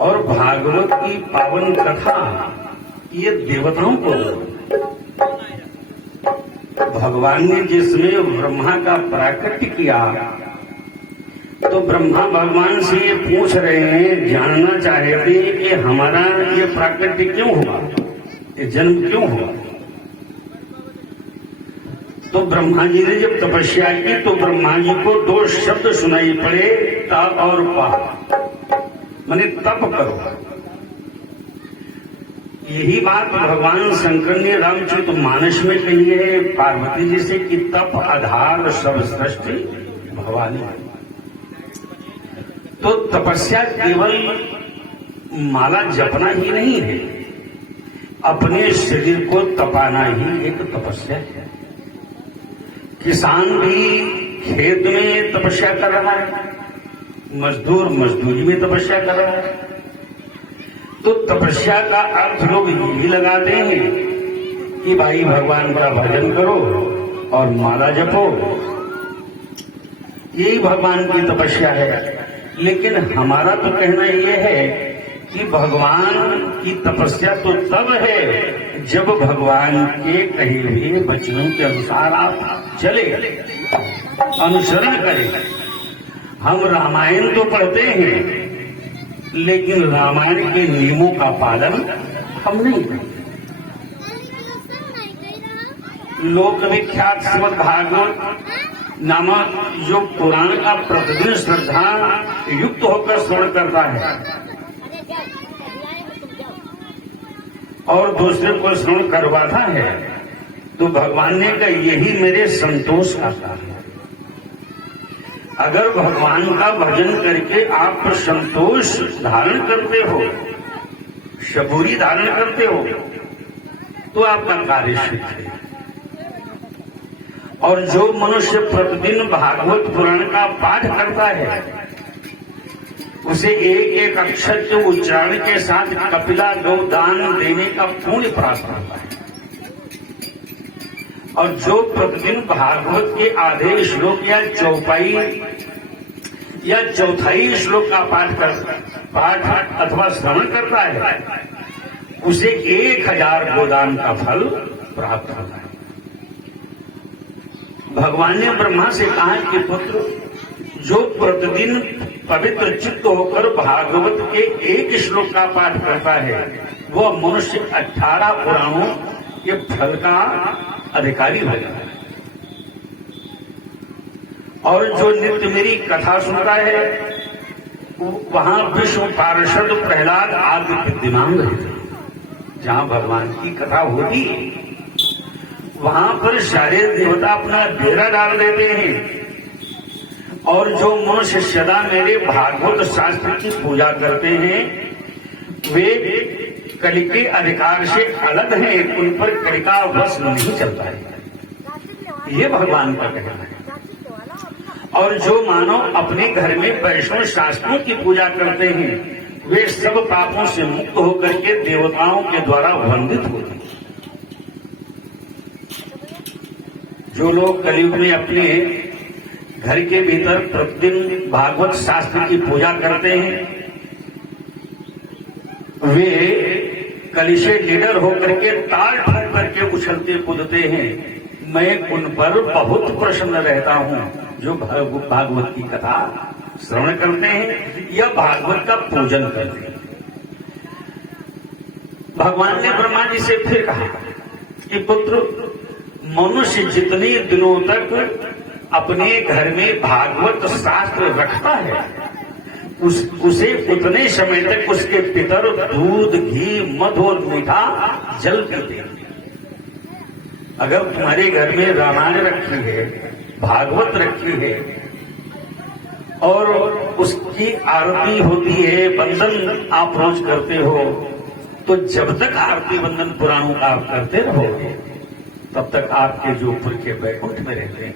और भागवत की पावन कथा ये देवताओं को, भगवान ने जिसमें ब्रह्मा का प्राकट्य किया, तो ब्रह्मा भगवान से ये पूछ रहे हैं, जानना चाहते कि हमारा ये प्राकट्य क्यों हुआ, ये जन्म क्यों हुआ। तो ब्रह्मा जी ने जब तपस्या की तो ब्रह्मा जी को दो शब्द सुनाई पड़े, तप और पा, माने तप करो। यही बात भगवान शंकर ने रामचरितमानस में कही है पार्वती जी से कि तप आधार सब सृष्टि भवानी। तो तपस्या केवल माला जपना ही नहीं है, अपने शरीर को तपाना ही एक तपस्या है। किसान भी खेत में तपस्या कर रहा है, मजदूर मजदूरी में तपस्या कर रहा है। तो तपस्या का अर्थ लोग यही लगाते हैं कि भाई भगवान का भजन करो और माला जपो, यही भगवान की तपस्या है। लेकिन हमारा तो कहना यह है कि भगवान की तपस्या तो तब है जब भगवान के कहे हुए वचनों के अनुसार आप चले, अनुसरण करें। हम रामायण तो पढ़ते हैं लेकिन रामायण के नियमों का पालन हम नहीं करते। लोक विख्यात श्रीमद् भागवत नामक जो पुराण का प्रतिदिन श्रद्धा युक्त होकर श्रवण करता है और दूसरे को श्रवण करवाता है, तो भगवान ने कहा यही मेरे संतोष का कारण है। अगर भगवान का भजन करके आप संतोष धारण करते हो, सबूरी धारण करते हो, तो आपका कार्य सिद्ध है। और जो मनुष्य प्रतिदिन भागवत पुराण का पाठ करता है, उसे एक एक अक्षर के उच्चारण के साथ कपिला गोदान देने का पुण्य प्राप्त होता है। और जो प्रतिदिन भागवत के आधे श्लोक या चौपाई या चौथाई श्लोक का पाठ अथवा श्रवण करता है, उसे 1000 गोदान का फल प्राप्त होता है। भगवान ने ब्रह्मा से कहा कि पुत्र, जो प्रतिदिन पवित्र चित्त होकर भागवत के एक श्लोक का पाठ करता है, वह मनुष्य 18 पुराणों के फल का अधिकारी हो जाता है। और जो नित्य मेरी कथा सुनता है, वहां विष्णु पार्षद प्रहलाद आदि विद्यमान रहते हैं। जहां भगवान की कथा होती है वहां पर सारे देवता अपना डेरा डाल देते हैं। और जो मनुष्य सदा मेरे भागवत शास्त्र की पूजा करते हैं, वे कलि के अधिकार से अलग हैं, उन पर कलि का वश नहीं चलता है। ये भगवान का कहना है। और जो मानव अपने घर में वैष्णव शास्त्रों की पूजा करते हैं, वे सब पापों से मुक्त होकर के देवताओं के द्वारा वंदित होते हैं। जो लोग कलयुग में अपने घर के भीतर प्रतिदिन भागवत शास्त्र की पूजा करते हैं, वे कलि से लीडर होकर के ताल ठोक करके उछलते कूदते हैं। मैं उन पर बहुत प्रसन्न रहता हूं जो भागवत की कथा श्रवण करते हैं या भागवत का पूजन करते हैं। भगवान ने ब्रह्मा जी से फिर कहा कि पुत्र, मनुष्य जितने दिनों तक अपने घर में भागवत शास्त्र रखता है, उसे उतने समय तक उसके पितर दूध, घी, मधु और मीठा जल पीते हैं। अगर तुम्हारे घर में रामायण रखी है, भागवत रखी है और उसकी आरती होती है, बंदन आप रोज करते हो, तो जब तक आरती बंदन पुराणों का आप करते रहोगे, तब तक आपके जो पुरखे बैकुंठ में रहते हैं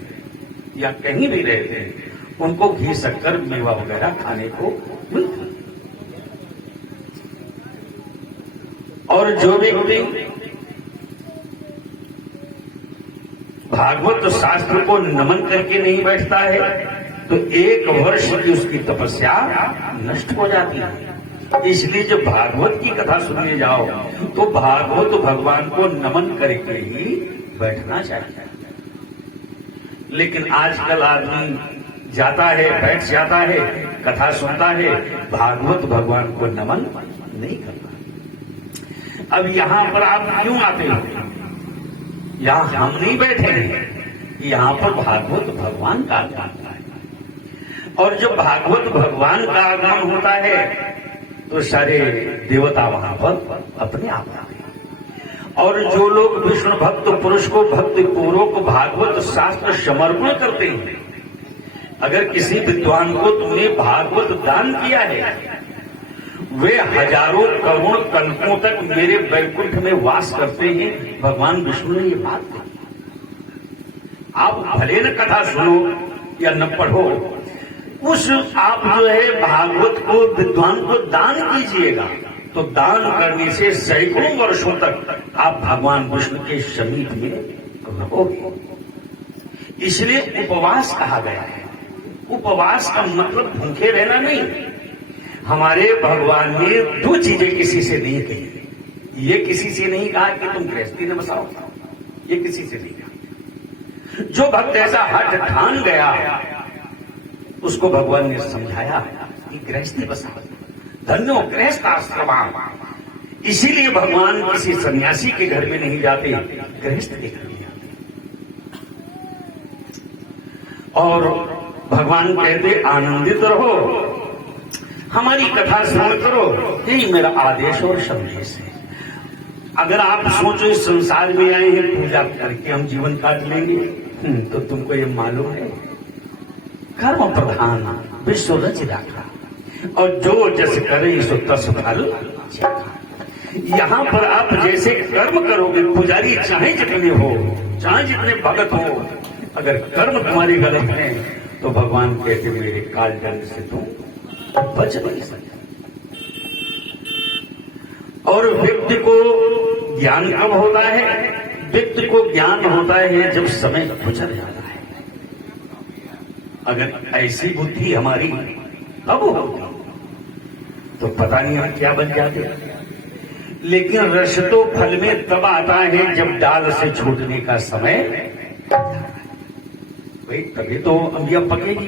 या कहीं भी रहते हैं, उनको घी, शक्कर, मेवा वगैरह खाने को मिलता। और जो व्यक्ति भागवत शास्त्र को नमन करके नहीं बैठता है, तो 1 वर्ष की उसकी तपस्या नष्ट हो जाती है। इसलिए जब भागवत की कथा सुनने जाओ तो भागवत भगवान को नमन करके ही बैठना चाहिए। लेकिन आजकल आदमी जाता है, बैठ जाता है, कथा सुनता है, भागवत भगवान को नमन नहीं करता। अब यहां पर आप क्यों आते हो? यहां हम नहीं बैठे हैं, यहां पर भागवत भगवान का आगमन है। और जब भागवत भगवान का आगमन होता है तो सारे देवता वहां पर अपने आप आते हैं। और जो लोग विष्णु भक्त पुरुष को भक्ति पूर्वक भागवत शास्त्र समर्पण करते हैं, अगर किसी विद्वान को तुमने भागवत दान किया है, वे हजारों करोड़ कल्पों तक मेरे वैकुंठ में वास करते हैं। भगवान विष्णु ने ये बात कही। आप भले न कथा सुनो या न पढ़ो, उस आप जो है भागवत को विद्वान को दान कीजिएगा, तो दान करने से सैकड़ों वर्षों तक आप भगवान विष्णु के समीप में रहोगे। इसलिए उपवास कहा गया है। उपवास का मतलब भूखे रहना नहीं। हमारे भगवान ने दो चीजें किसी से नहीं कही। ये किसी से नहीं कहा कि तुम गृहस्थी में बसाओ, ये किसी से नहीं कहा। जो भक्त ऐसा हठ ठान गया उसको भगवान ने समझाया कि गृहस्थी बसाओ, धन्यो गृहस्थ आश्रम। इसीलिए भगवान किसी सन्यासी के घर में नहीं जाते, गृहस्थ के घर में जाते। और भगवान कहते आनंदित रहो, हमारी कथा श्रवण करो, यही मेरा आदेश और संदेश है। अगर आप सोचो इस संसार में आए हैं पूजा करके हम जीवन काट लेंगे, तो तुमको ये मालूम है कर्म प्रधान विश्व रच राखा, और जो जस करे सो तस फल। यहां पर आप जैसे कर्म करोगे, पुजारी चाहे जितने हो, चाहे जितने भगत हो, अगर कर्म तुम्हारे गलत हैं तो भगवान कहते मेरे कालदंड से तुम बच नहीं सकते। और व्यक्ति को ज्ञान कब होता है? व्यक्ति को ज्ञान होता है जब समय गुजर जाता है। अगर ऐसी बुद्धि हमारी अब होती तो पता नहीं हम क्या बन जाते। लेकिन रस तो फल में तब आता है जब डाल से छूटने का समय, भाई तभी तो अंबिया पकेगी।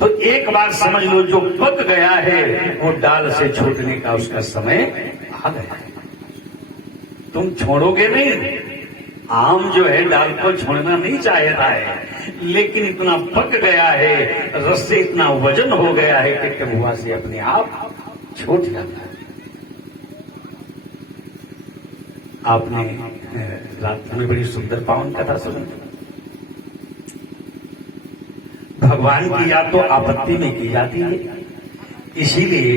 तो एक बार समझ लो, जो पक गया है वो डाल से छूटने का उसका समय आ गया है। तुम छोड़ोगे नहीं। आम जो है डाल को छोड़ना नहीं चाहता है, लेकिन इतना पक गया है, रस से इतना वजन हो गया है कि टबुआ से अपने आप छूट जाता है। आपने रात में बड़ी सुंदर पावन कथा सुनी। भगवान की याद तो आपत्ति में की जाती है, इसीलिए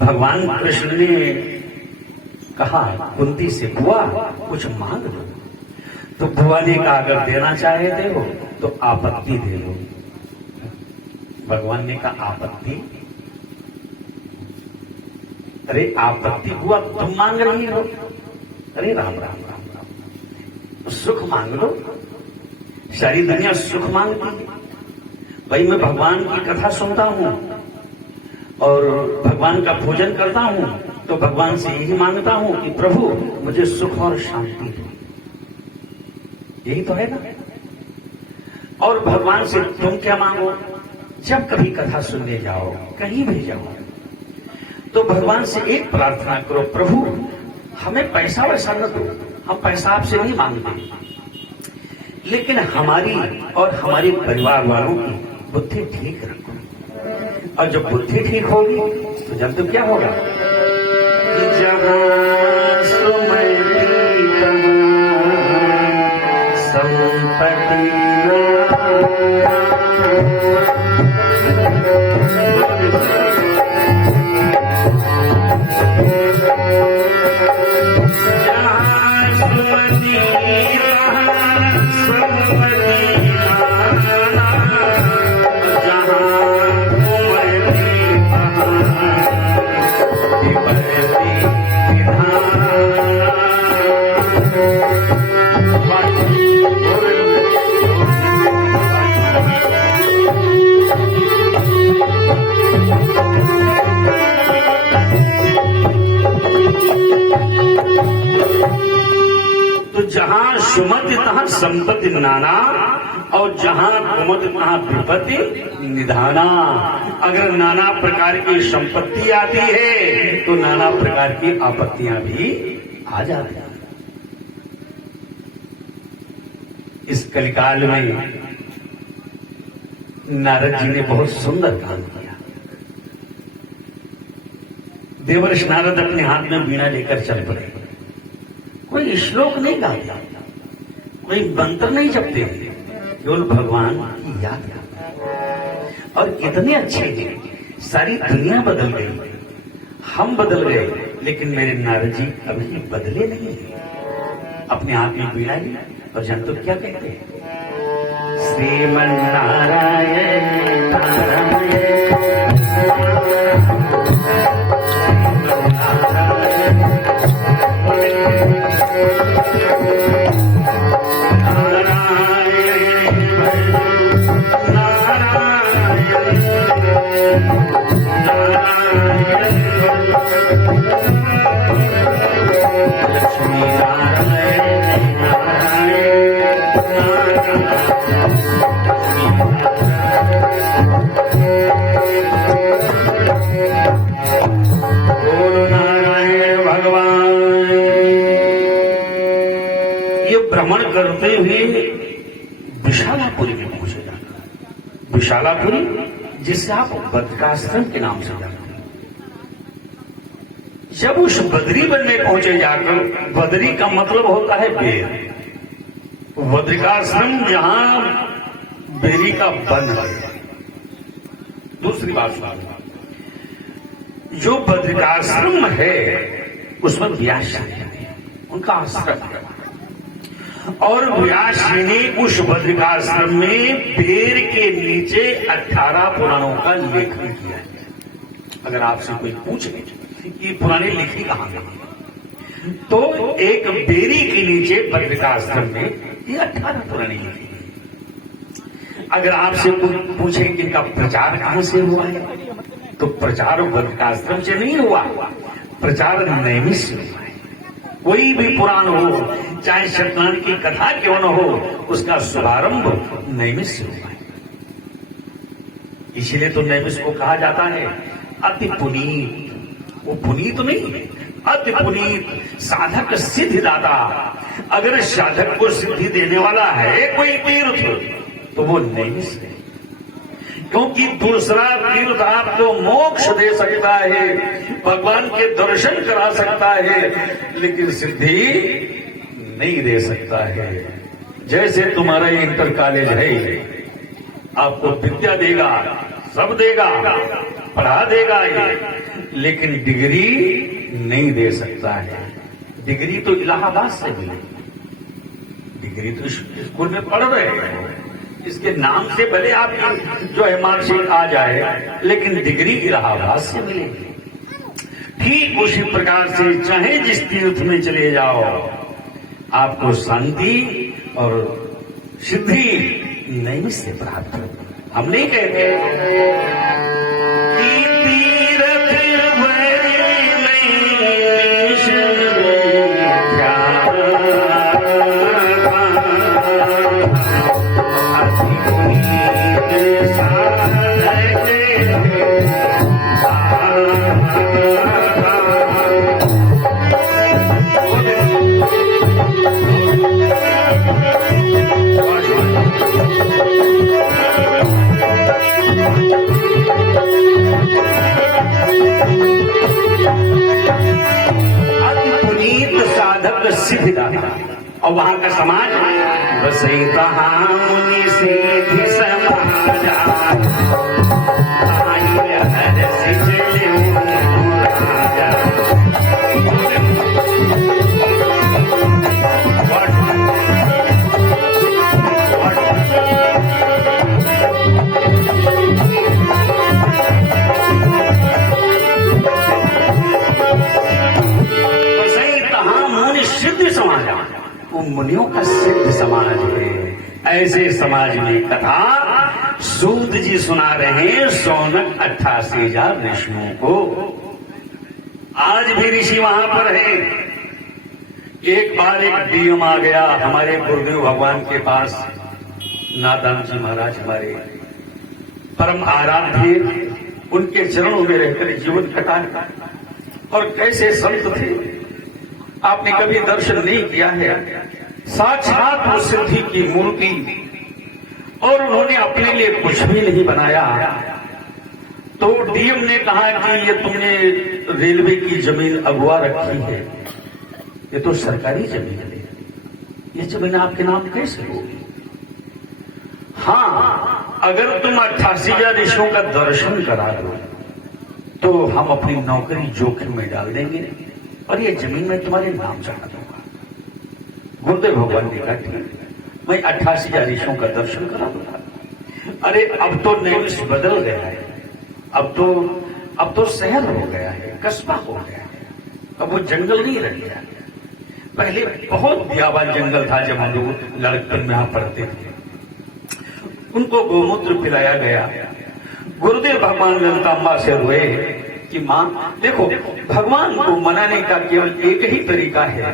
भगवान कृष्ण ने कहा कुंती से, बुआ कुछ मांग लो। तो बुआ ने कहा अगर देना चाहते हो तो आपत्ति दे लो। भगवान ने कहा आपत्ति? अरे आपत्ति बुआ तुम मांग रही हो? अरे राम राम राम राम, सुख मांग लो। सारी दुनिया सुख मांगती है। भाई मैं भगवान की कथा सुनता हूं और भगवान का पूजन करता हूं, तो भगवान से यही मांगता हूं कि प्रभु मुझे सुख और शांति दो। यही तो है ना। और भगवान से तुम क्या मांगो? जब कभी कथा सुनने जाओ, कहीं भी जाओ, तो भगवान से एक प्रार्थना करो, प्रभु हमें पैसा वैसा न दो, हम पैसा आपसे नहीं मांगते, लेकिन हमारी और हमारे परिवार वालों की बुद्धि ठीक रखो। और जब बुद्धि ठीक होगी तो जब तो क्या होगा? जहां सुमति संपत्ति सुमति तहाँ संपत्ति नाना, और जहां कुमत तहाँ विपत्ति निधाना। अगर नाना प्रकार की संपत्ति आती है तो नाना प्रकार की आपत्तियां भी आ जाती हैं। इस कलिकाल में नारद जी ने बहुत सुंदर काम किया। देवर्षि नारद अपने हाथ में वीणा लेकर चल पड़े। कोई श्लोक नहीं गाता, कोई मंत्र नहीं जपते, केवल भगवान की याद करते। और इतने अच्छे थे, सारी दुनिया बदल गई, हम बदल गए, लेकिन मेरे नारद जी अभी बदले नहीं। अपने हाथ में वीणा ली और जान तो क्या कहते हैं, श्रीमन नारायण भ्रमण करते हुए विशालापुरी में पहुंचे जाना। विशालापुरी जिसे आप बद्रिकाश्रम के नाम से जानते हैं। जब उस बद्री वन में पहुंचे जाकर, बद्री का मतलब होता है बेर, बद्रिकाश्रम जहां बेरी का वन है। दूसरी बात, जो बद्रिकाश्रम है उसमें व्यास उनका आश्रम है, और व्यास जी ने उस बद्रिकाश्रम में पेड़ के नीचे 18 पुराणों का लेखन किया है। अगर आपसे कोई पूछे कि पुराने लिखी कहां गई, तो एक बेरी के नीचे बद्रिकाश्रम में ये 18 पुराने लिखी है। अगर आपसे कोई पूछे कि इनका प्रचार कहां से हुआ है, तो प्रचार बद्रिकाश्रम से नहीं हुआ, प्रचार नैमिष से हुआ है। कोई भी पुराण हो, चाहे सत्यनारायण की कथा क्यों न हो, उसका शुभारंभ नैमिष से हुआ है। इसीलिए तो नैमिष को कहा जाता है अति पुनीत। वो पुनीत नहीं, अति पुनीत, साधक सिद्धिदाता। अगर साधक को सिद्धि देने वाला है कोई तीर्थ, तो वो नैमिष है। क्योंकि दूसरा तीर्थ आपको मोक्ष दे सकता है, भगवान के दर्शन करा सकता है, लेकिन सिद्धि नहीं दे सकता है। जैसे तुम्हारा इंटर कॉलेज है, आपको विद्या देगा, सब देगा, पढ़ा देगा ये, लेकिन डिग्री नहीं दे सकता है। डिग्री तो इलाहाबाद से मिलेगी, डिग्री तो स्कूल में पढ़ रहे हैं, इसके नाम से भले आप जो है मार्कशीट आ जाए, लेकिन डिग्री इलाहाबाद से मिलेगी। ठीक उसी प्रकार से चाहे जिस तीर्थ में चले जाओ, आपको शांति और सिद्धि नैमिष से प्राप्त हो। हम नहीं कहते कि तीर्थ सिद्धिदाता, और वहां का समाज बसैता मुनि सिद्धि समाजा, मुनियों का सिद्ध समाज है। ऐसे समाज में कथा सूत जी सुना रहे हैं सौनक 88,000 ऋषियों को। आज भी ऋषि वहां पर है, एक बार एक डीएम आ गया हमारे गुरुदेव भगवान के पास। नादान जी महाराज हमारे परम आराध्य, उनके चरणों में रहकर जीवन कटाया। और कैसे संत थे, आपने कभी दर्शन नहीं किया है। साक्षात वो सिद्धि की मूर्ति, और उन्होंने अपने लिए कुछ भी नहीं बनाया। तो डीएम ने कहा कि ये तुमने रेलवे की जमीन अगवा रखी है, ये तो सरकारी जमीन है, ये जमीन आपके नाम कैसे होगी? हाँ, अगर तुम 88,000 ऋषियों का दर्शन करा दो तो हम अपनी नौकरी जोखिम में डाल देंगे और ये जमीन में तुम्हारे नाम चढ़ा दूंगा। गुरुदेव भगवान ने कहा ठीक, मैं 88,000 ऋषियों का दर्शन करा दूंगा। अरे अब तो नेम्स बदल गया है, अब तो शहर हो गया है, कस्बा हो गया है, अब वो जंगल नहीं रह गया। पहले बहुत ब्यावा जंगल था जब हम लोग लड़कपन में यहां पढ़ते थे। उनको गोमूत्र पिलाया गया। गुरुदेव भगवान ललितांबा से हुए कि मां देखो, भगवान को मनाने का केवल एक ही तरीका है,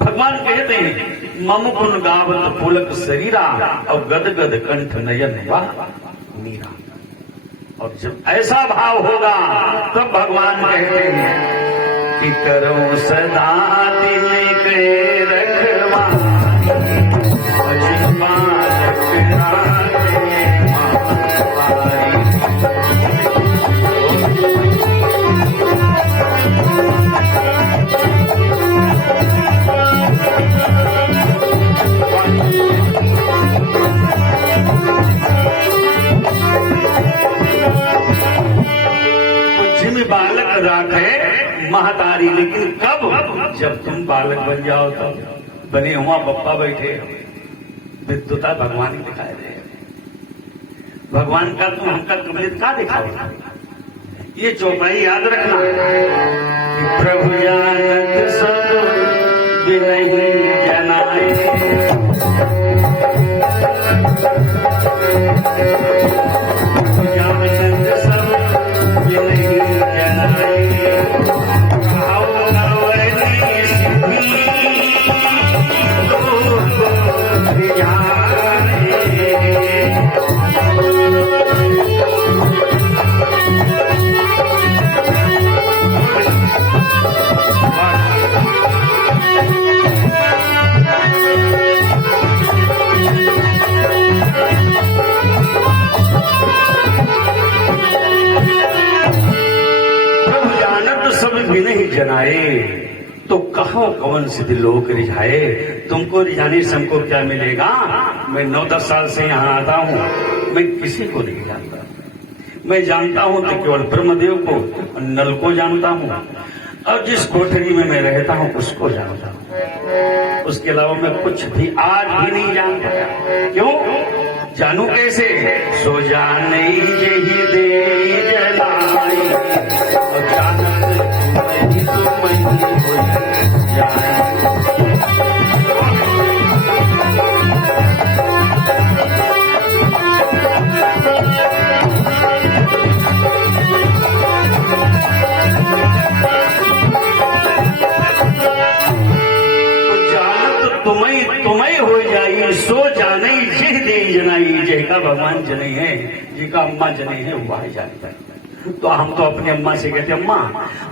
भगवान कहते हैं मम गुण गावत पुलक शरीरा और गद गद कंठ नयन वाह मीरा। और जब ऐसा भाव होगा तब भगवान कहते हैं कि करो सदा दिल के रखवाली, बालक राखे महतारी, लेकिन कब? जब तुम बालक बन जाओ तब। बने हुआ बप्पा बैठे, विद्युता भगवान ही दिखाई दे। भगवान का तुम हमका कमलित का दिखाओ? ये चौपाई याद रखना, प्रभु जानत सब बिनहि जनाए, जानत सब बिनहि जनाए, आओ नवनी सिद्धि जनाए। तो कहो कौन सिद्ध लोक रिझाए, तुमको रिझाने से हमको क्या मिलेगा? मैं 9-10 साल से यहाँ आता हूँ, मैं किसी को नहीं जानता। मैं जानता हूँ तो केवल ब्रह्मदेव को और नल को जानता हूँ, और जिस कोठरी में मैं रहता हूँ उसको जानता हूँ। उसके अलावा मैं कुछ भी आज भी नहीं जानता। क्यों जानू? कैसे? सो जाने यही दे जलाई, और जानत नहीं तो मैं हो जाए। तुम्हें हो जाई, सो जाने जिह दे जनाई, जय का भगवान जने है, जी का अम्मा जने है, वह जानता है। तो हम तो अपनी अम्मा से कहते अम्मा,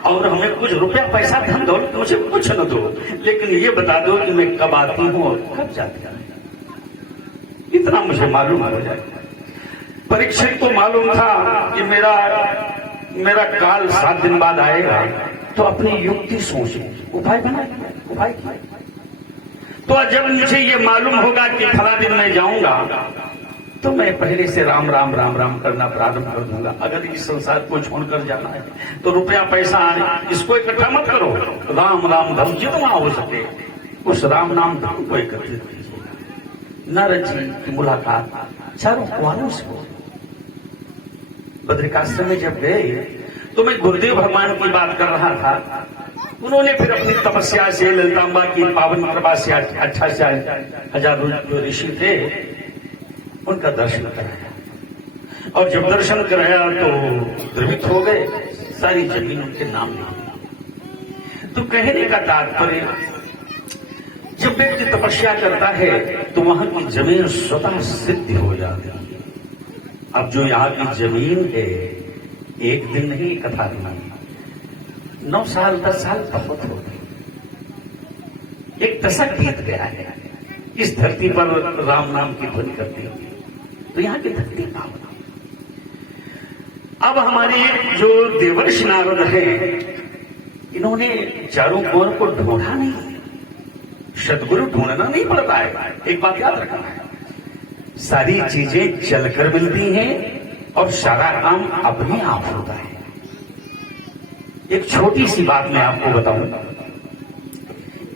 और हमें कुछ रुपया पैसा धन दौलत मुझे कुछ न दो, लेकिन ये बता दो कि मैं कब आती हूँ और कब जाती हूँ, इतना मुझे मालूम हो जाए। परीक्षित को मालूम था कि मेरा काल 7 दिन बाद आएगा, तो अपनी युक्ति सोचे, उपाय बना, उपाय किया। तो जब मुझे ये मालूम होगा कि फला दिन मैं जाऊंगा, तो मैं पहले से राम राम राम राम करना प्रारंभ कर दूंगा। अगर इस संसार को छोड़कर जाना है तो रुपया पैसा इसको इकट्ठा मत करो, राम राम धर्म जितना हो सके उस राम नाम धर्म को एकत्रित कीजिए। नारद जी की मुलाकात चारों कुआरों से हो। बद्रिकाश्रम में जब गए तो मैं गुरुदेव भगवान की बात कर रहा था। उन्होंने फिर अपनी तपस्या से ललितांबा की पावन कृपा से 88,000 जो ऋषि थे उनका दर्शन कराया, और जब दर्शन कराया तो द्रवित हो गए, सारी जमीन उनके नाम नहीं। तो कहने का तात्पर्य, जब व्यक्ति तपस्या करता है तो वहां की जमीन स्वतः सिद्ध हो जाती है। अब जो यहाँ की जमीन है, एक दिन नहीं कथा नहीं, 9 साल 10 साल बहुत हो गए, एक दशक बीत गया है इस धरती पर राम नाम की ध्वनि करते हुए, तो यहाँ की धरती पावन। अब हमारे जो देवर्षि नारद हैं, इन्होंने चारों कोर को ढूंढा नहीं, सदगुरु ढूंढना नहीं पड़ता है। एक बात याद रखना है, सारी चीजें चलकर मिलती हैं और सारा काम अपने आप होता है। एक छोटी सी बात मैं आपको बताऊं,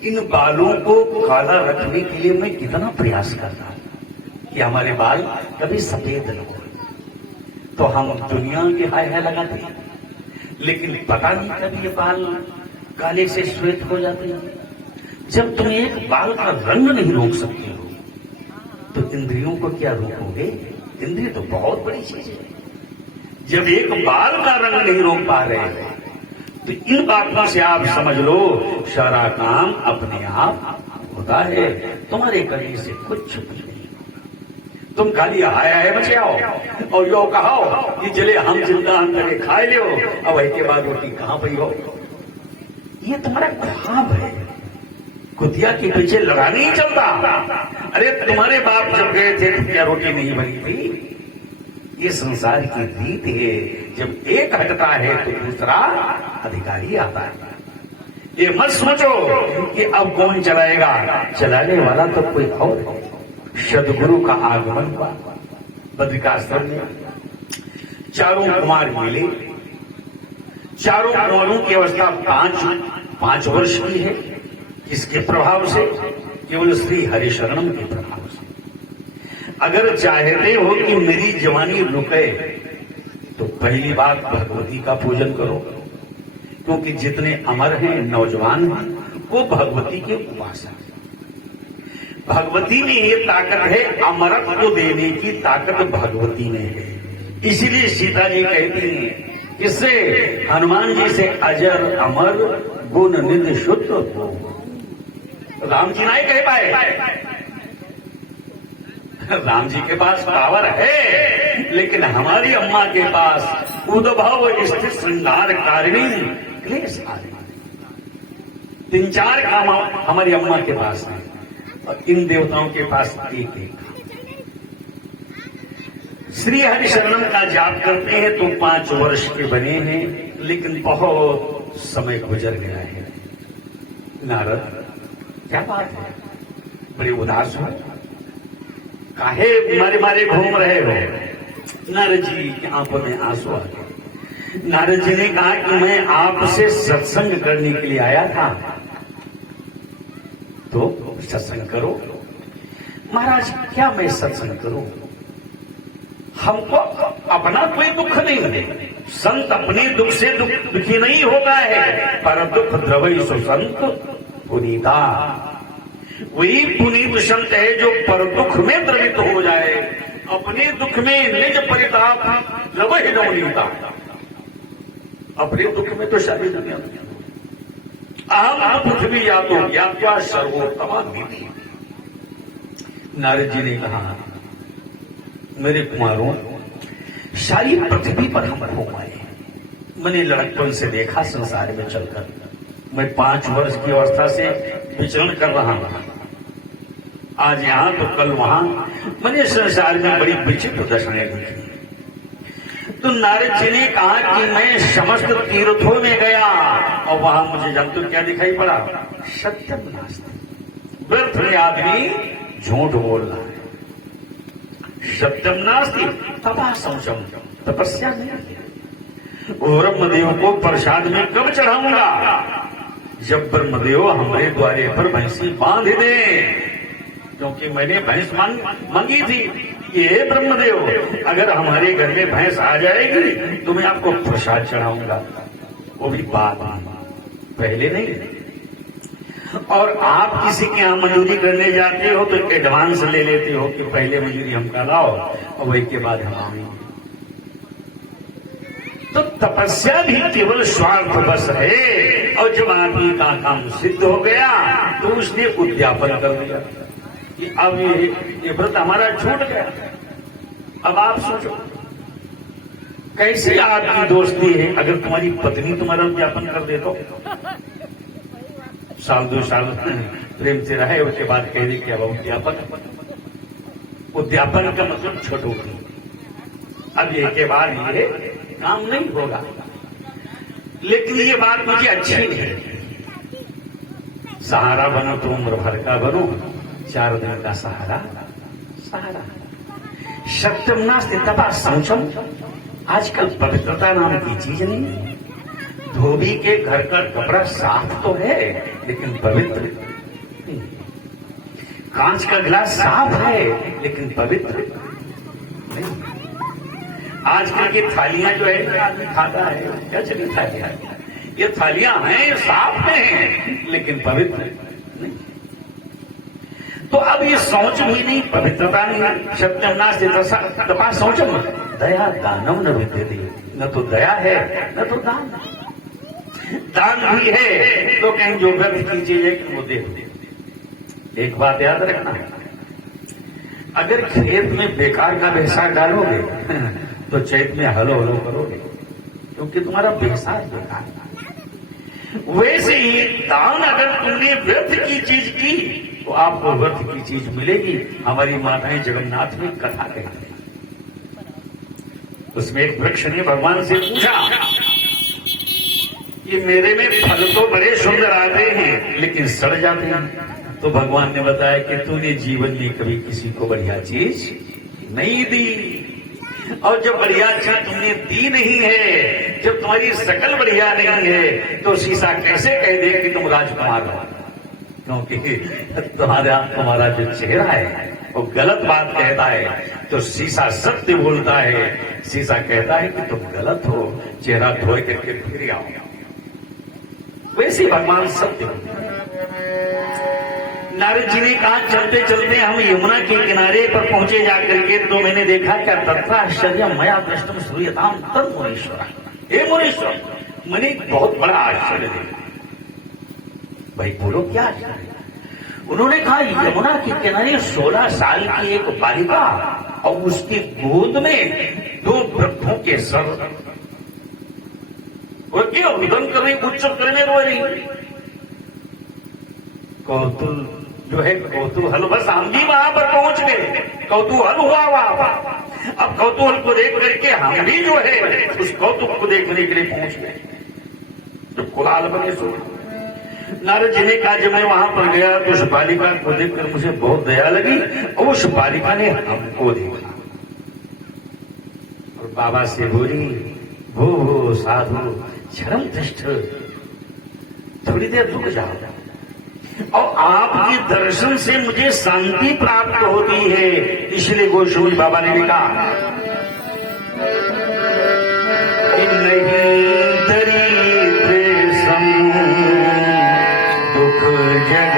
इन बालों को काला रखने के लिए मैं कितना प्रयास कर रहा हूं कि हमारे बाल कभी सफेद न हो। तो हम दुनिया के हाय हाय लगाते हैं, लेकिन पता नहीं कभी ये बाल काले से श्वेत हो जाते हैं। जब तुम एक बाल का रंग नहीं रोक सकते हो, तो इंद्रियों को क्या रोकोगे? इंद्रिय तो बहुत बड़ी चीज है। जब एक बाल का रंग नहीं रोक पा रहे हो, तो इन बातों से आप समझ लो सारा काम अपने आप होता है, तुम्हारे करने से कुछ नहीं। तुम खाली हाय हाय बचे आओ और यो कहो कि चले हम जिंदा अंदर खाए लो, अब के बाद रोटी कहां पई हो। ये तुम्हारा ख्वाब है, कुतिया के पीछे लड़ा नहीं चलता। अरे तुम्हारे बाप जब गए थे तो क्या रोटी नहीं बनी थी? ये संसार की रीति है, जब एक हटता है तो दूसरा अधिकारी आता है। ये मत सोचो कि अब कौन चलाएगा, चलाने वाला तो कोई और है। सदगुरु का आगमन हुआ बद्रिकाश्रम में, चारों कुमार मिले। चारों कुमारों की अवस्था 5 वर्ष की है। किसके प्रभाव से? केवल श्री हरिशरणम के प्रभाव से। अगर चाहते हो कि मेरी जवानी रुके, तो पहली बात भगवती का पूजन करो, क्योंकि जितने अमर हैं, नौजवान हैं, वो भगवती के उपासक। भगवती में ये ताकत है, अमरत्व देने की ताकत भगवती में है। इसीलिए सीता जी कहती हैं, किससे? हनुमान जी से अजर अमर गुण निधि शुद्ध हो। राम जी नहीं कह पाए। राम जी के पास पावर है, लेकिन हमारी अम्मा के पास उद्भव स्थित श्रृंगार कारिणी क्लेश हारिणी, 3-4 काम हमारी अम्मा के पास है, और इन देवताओं के पास एक। श्री हरिशरणम का जाप करते हैं तो 5 वर्ष के बने हैं, लेकिन बहुत समय गुजर गया है। नारद, क्या बात है, बड़े उदास हो, काहे मारे मारे घूम रहे हो? नारद जी की आंखों में आंसू आ गए। नारद जी ने कहा कि मैं आपसे सत्संग करने के लिए आया था, तो सत्संग करो। महाराज, क्या मैं सत्संग करूं? हमको अपना कोई दुख नहीं है। संत अपने दुख से दुखी नहीं होता है, पर दुख द्रवई सो संत पुनीता। वही पुनीत संत है जो पर दुख में द्रवित हो जाए, अपने दुख में निज परिताप द्रवहि नवनीता। अपने दुख में तो सारी दुनिया अहम पृथ्वी या तो ज्ञात्वा सर्वोत्तमा निधि। नारद जी ने कहा, मेरे कुमारों, सारी पृथ्वी पर हम हो पाए। मैंने लड़कपन से देखा संसार में चलकर, मैं 5 वर्ष की अवस्था से विचरण कर रहा हूं, आज यहां तो कल वहां। मैंने संसार में बड़ी विचित्र दशाएं देखी। तो नारद जी ने कहा कि मैं समस्त तीर्थों में गया और वहां मुझे जानते हो क्या दिखाई पड़ा? सत्यम नास्ति। व्यर्थ में आदमी झूठ बोल रहा है। सत्यम नास्ति तथा संशम, तपस्या नहीं। ब्रह्मदेव को प्रसाद में कब चढ़ाऊंगा? जब ब्रह्मदेव हमारे द्वारे पर भैंसी बांध दे, क्योंकि मैंने भैंस मांगी थी। ये ब्रह्मदेव, अगर हमारे घर में भैंस आ जाएगी तो मैं आपको प्रसाद चढ़ाऊंगा, वो भी बाद में, पहले नहीं। और आप किसी के यहां मजदूरी करने जाते हो तो एडवांस ले लेते हो कि पहले मजदूरी हमका लाओ और वही के बाद हम आएंगे। तो तपस्या भी केवल स्वार्थ बस है, और जब आदमी का काम सिद्ध हो गया तो उसने उद्यापन कर दिया कि अब ये व्रत हमारा छूट गया। अब आप सोचो कैसी आपकी दोस्ती है, अगर तुम्हारी पत्नी तुम्हारा उद्यापन कर दे तो साल 2 साल प्रेम से रहे, उसके बाद कह दे कि अब उद्यापन का मतलब छोटू। अब ये के बाद ये काम नहीं होगा। लेकिन ये बात मुझे अच्छी नहीं, सहारा बनो तो उम्र भर का बनो, 4 दिन का सहारा सहारा। सत्यम नास्ति तपा संशम। आजकल पवित्रता नाम की चीज नहीं। धोबी के घर का कपड़ा साफ तो है लेकिन पवित्र नहीं। कांच का गिलास साफ है लेकिन पवित्र नहीं। आजकल की थालियां जो है आदमी खाता है, क्या चली थालियां, ये थालियां हैं साफ हैं लेकिन पवित्र नहीं। तो अब ये सोच भी नहीं, पवित्रता नहीं। सत्यम नास्ति तपा सोचम। दया दानम न विद्यते। न तो दया है न तो दान। दान भी है तो कहीं जो व्रत की चीज है कि वो दे। एक बात याद रखना, अगर खेत में बेकार का बेसार डालोगे तो चैत में हलो हलो करोगे, क्योंकि तुम्हारा बेसार बेकार। वैसे ही दान अगर तुमने व्रत की चीज की तो आपको व्रत की चीज मिलेगी। हमारी माताएं जगन्नाथ में कथा कहते हैं, उसमें एक वृक्ष ने भगवान से पूछा कि मेरे में फल तो बड़े सुंदर आते हैं लेकिन सड़ जाते हैं। तो भगवान ने बताया कि तूने जीवन में कभी किसी को बढ़िया चीज नहीं दी, और जब बढ़िया चीज तुमने दी नहीं है, जब तुम्हारी शकल बढ़िया नहीं है, तो शीशा कैसे कह दे कि तुम राजकुमार हो? क्योंकि तुम्हारा जो चेहरा है वो गलत बात कहता है, तो शीशा सत्य बोलता है। शीशा कहता है कि तुम गलत हो, चेहरा धोए करके फिर आओ। वैसे भगवान सत्य। नारद जी ने कहा चलते चलते हम यमुना के किनारे पर पहुंचे जाकर के, तो मैंने देखा क्या तथा आश्चर्य मया दृष्टम सूर्यताम तद मुनीश्वर। हे मुनीश्वर, मैंने बहुत बड़ा आश्चर्य देखा। भाई बोलो क्या आश्चर्य? उन्होंने कहा यमुना के किनारे 16 साल की एक बालिका और उसकी गोद में 2 वृद्धों के सर, वो क्यों रुदन करने उच्चर करने रो रही। कौतूहल जो है, कौतूहल, बस हम भी वहां पर पहुंच गए, कौतूहल हुआ वहां पर। अब कौतूहल को देख करके हम भी जो है उस कौतुक को देखने के लिए पहुंच गए, जो कुलाल बने सो। नारद जी ने कहा जब मैं वहां पर गया तो उस बालिका को देखकर मुझे बहुत दया लगी, और उस बालिका ने हमको देखा और बाबा से बोली, भो साधु क्षरम तिष्ठ, थोड़ी देर रुक जाओ, और आपके दर्शन से मुझे शांति प्राप्त होती है। इसलिए गोस्वामी बाबा ने कहा कि नहीं दरिद्र सम दुख जग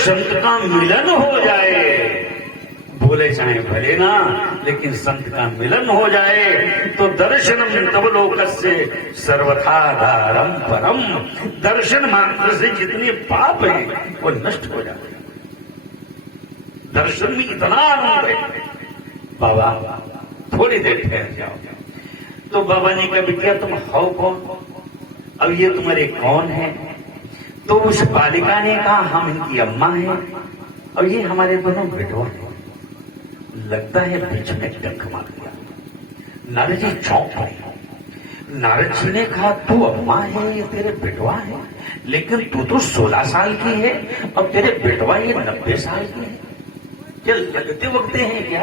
संत का मिलन हो जाए, बोले चाहे भले ना, लेकिन संत का मिलन हो जाए तो दर्शनम तब लोकस्य सर्वथा धारम परम। दर्शन मात्र से जितने पाप हैं वो नष्ट हो जाते हैं। दर्शन में इतना आनंद है। बाबा थोड़ी देर ठहर जाओ। तो बाबा ने कभी किया तुम हो कौन, अब ये तुम्हारे कौन है? तो उस बालिका ने कहा हम इनकी अम्मा हैं और ये हमारे दोनों बेटों हैं। लगता है बीच में डंक मार दिया। नारद जी चौंक गए। नारद जी ने कहा तू अम्मा है, ये तेरे बेटवा है, लेकिन तू तो 16 साल की है और तेरे बेटवा ये 90 साल की है, क्या लगते वगते हैं क्या?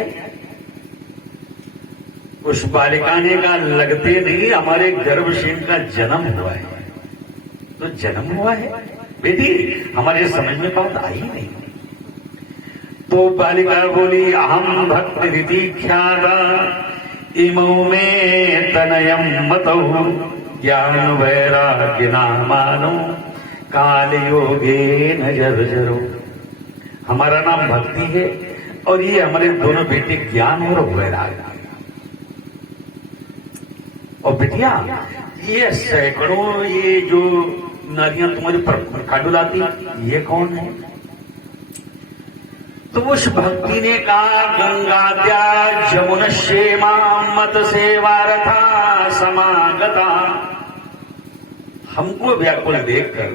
उस बालिका ने कहा लगते नहीं, हमारे गर्भ से इनका जन्म हुआ है। तो जन्म हुआ है बेटी, हमारे समझ में बात आई नहीं। तो बालिका बोली अहम भक्ति रीति ख्याता इमो में तनयम मतौ ज्ञान वैराग्य नामानो काल योगे न जर्जरो। हमारा नाम भक्ति है और ये हमारे दोनों बेटे ज्ञान और वैराग्य। और बिटिया ये सैकड़ों ये जो नारियां तुम्हारे पर खाडुलाती ये कौन है? तो उस भक्ति ने कहा गंगाद्या जमुनश्येमा मत सेवारथा समागता। हमको व्याकुल देखकर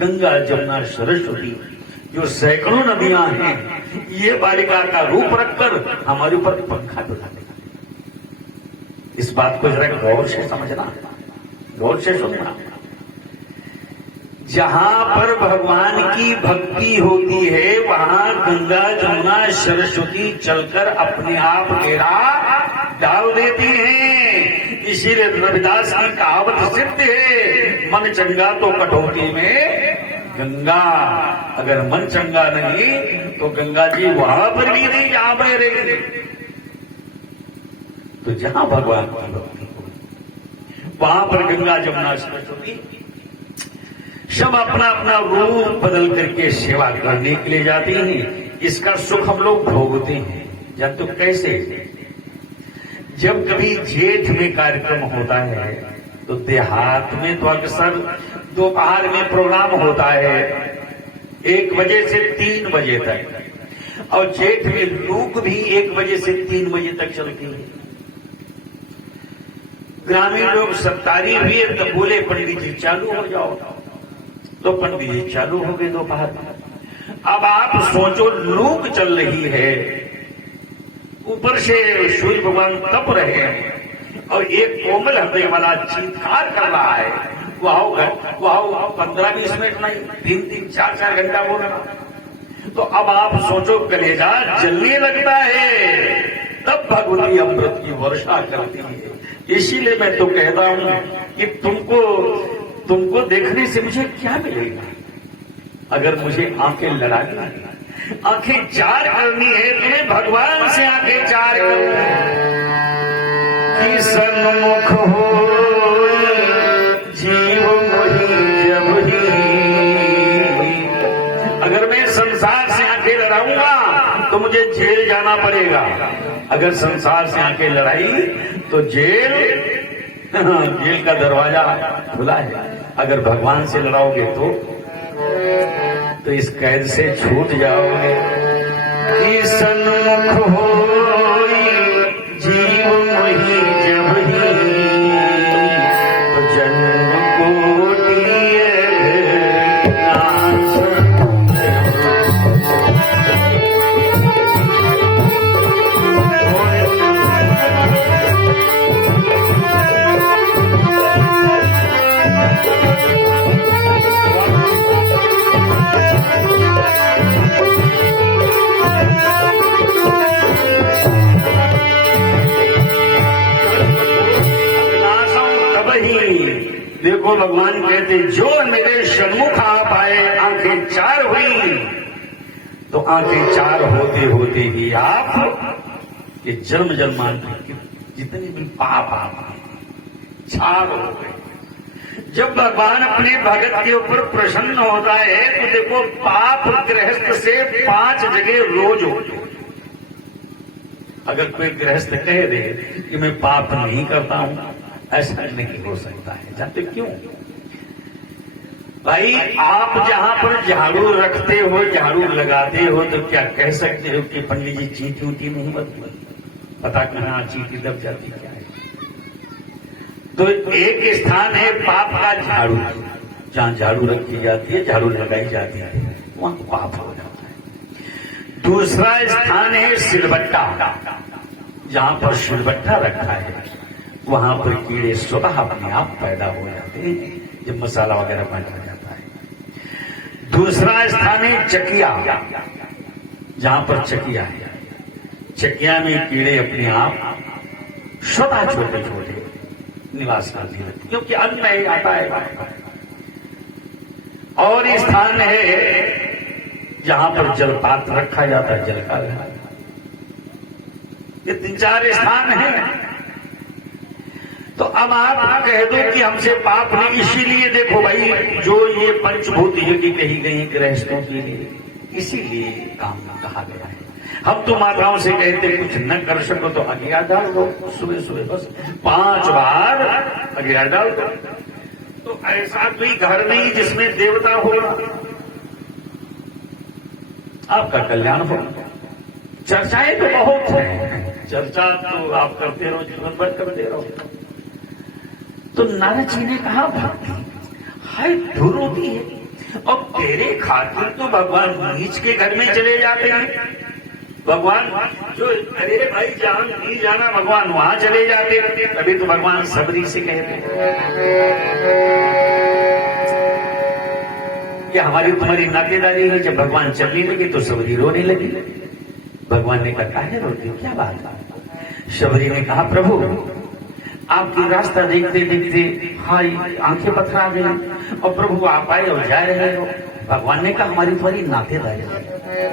गंगा जमुना सरस्वती जो सैकड़ों नदियां हैं ये बालिका का रूप रखकर हमारे ऊपर पंखा डुलाने। इस बात को जरा गौर से समझना, गौर से सुनना। जहां पर भगवान की भक्ति होती है वहां गंगा जमुना सरस्वती चलकर अपने आप घेरा डाल देती हैं। इसीलिए रविदास की कहावत सिद्ध है, मन चंगा तो कटौती में गंगा। अगर मन चंगा नहीं तो गंगा जी वहां पर भी नहीं जहां पर रहेगी। तो जहां भगवान की भक्ति हो वहां पर गंगा जमुना सरस्वती सब अपना अपना रूप बदल करके सेवा करने के लिए जाती हैं। इसका सुख हम लोग भोगते हैं। जब तो कैसे, जब कभी जेठ में कार्यक्रम होता है तो देहात में तो अक्सर दोपहर में प्रोग्राम होता है 1 बजे से 3 बजे तक, और जेठ में लूक भी 1 बजे से 3 बजे तक चलती है। ग्रामीण लोग सत्तारी भी है तो बोले पंडित जी चालू हो जाओ, तो पंडित जी चालू हो गए दोपहर। अब आप सोचो लूक चल रही है, ऊपर से सूर्य भगवान तप रहे हैं और एक कोमल हृदय वाला चीत्कार कर रहा है, वह 15-20 मिनट नहीं 3-3, 4-4 घंटा बोल रहा। तो अब आप सोचो कलेजा जलने लगता है, तब भगवती अमृत की वर्षा करती है। इसीलिए मैं तो कहता हूं कि तुमको देखने से मुझे क्या मिलेगा? अगर मुझे आंखें लड़ानी है, आंखें चार करनी है, तुम्हें भगवान से आंखें चार करनी है कि सन्मुख हो जीव मोही जब ही। अगर मैं संसार से आंखें लड़ाऊंगा तो मुझे जेल जाना पड़ेगा। अगर संसार से आंखें लड़ाई तो जेल का दरवाजा खुला है। अगर भगवान से लड़ाओगे तो इस कैद से छूट जाओगे। कि सन्मुख हो जीव मोही जब ही, तो जन्म कोटि देखो भगवान कहते जो मेरे सन्मुख आप आए आंखें चार हुई, तो आंखें चार होते होते ही आप ये जन्म जन्मांतर जितने भी पाप आप चार हो गए। जब भगवान अपने भगत के ऊपर प्रसन्न होता है तो देखो पाप गृहस्थ से 5 जगह रोज हो। अगर कोई गृहस्थ कह दे कि मैं पाप नहीं करता हूं, ऐसा नहीं हो सकता है। जानते क्यों भाई? आप जहां पर झाड़ू रखते हो, झाड़ू लगाते हो, तो क्या कह सकते हो कि पंडित जी चींटी उटी नहीं बदली? पता कहां चींटी दब जाती क्या है? तो एक स्थान है पाप का झाड़ू, जहां झाड़ू रखी जाती है, झाड़ू लगाई जाती है, वहां पाप हो जाता है। दूसरा स्थान है सिलबट्टा, जहां पर सिलबट्टा रखा है, वहां पर कीड़े स्वतः अपने आप पैदा हो जाते हैं जब मसाला वगैरह बना जाता है। दूसरा स्थान है चकिया, जहां पर चकिया है, चकिया में कीड़े अपने आप स्वतः छोटे छोटे निवास करने लगते, क्योंकि अन्न नहीं आता है। और स्थान है जहां पर जलपात रखा जाता है, जल का। ये 3-4 स्थान है। तो अब आप कह दो कि हमसे पाप नहीं, इसीलिए देखो भाई, जो ये पंचभूत युगी कही गई गृहस्थों के लिए, इसीलिए काम कहा गया है। हम तो माताओं से कहते कुछ न कर सको तो अगिया डाल दो, सुबह सुबह बस 5 बार अगिया डाल दो। तो ऐसा कोई घर नहीं जिसमें देवता हो, आपका कल्याण हो। चर्चाएं तो बहुत है, चर्चा तो आप करते रहो, जीवन भर करते रहो। तो नारद जी ने कहा भक्ति हाय दूर होती है, और तेरे खातिर तो भगवान नीच के घर में चले जाते हैं। भगवान जो अरे भाई जान नहीं जाना, भगवान वहां चले जाते, तभी तो भगवान सबरी से कहते कि हमारी तुम्हारी नातेदारी है। जब भगवान चलने लगे तो सबरी रोने लगी। भगवान ने कहा है रोती हो, क्या बात है? सबरी ने कहा प्रभु आपकी रास्ता देखते देखते हाय आंखें पथरा गई, और प्रभु आप आए और जा रहे हो। भगवान ने कहा हमारी तुम्हारी नातेदारी है,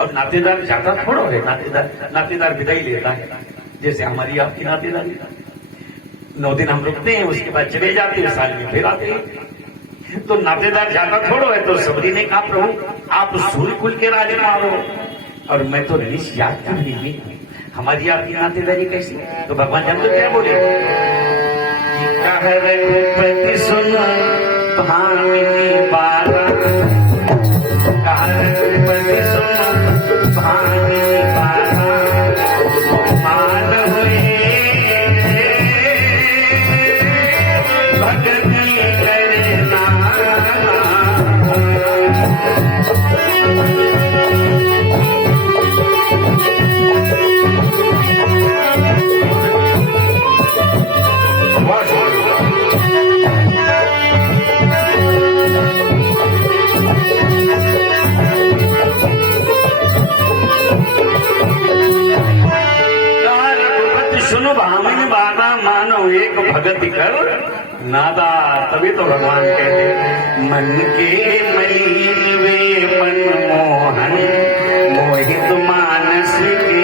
और नातेदार जाता थोड़ा है, नातेदार विदाई लेता है, जैसे हमारी आपकी नातेदारी। 9 दिन हम रुकते हैं, उसके बाद चले जाते हैं, साल में फिर आते हैं। तो नातेदार जाता थोड़ा है। तो सबरी ने कहा प्रभु आप सूर्य कुल के राजकुमार हो, और मैं तो ऋषि याद कर ली, हमारी आपकी नातेदारी कैसी? तो भगवान जानते क्या बोले, रघुपति सुन भामिनी बाला, रघुपति सुन भामिनी बाला, मान हुए भक्ति करना। सुनो भामिनी बाधा मानो एक भगति कर नादा। तभी तो भगवान कहते मन के मलिन वे मनमोहन, मोहित मानस के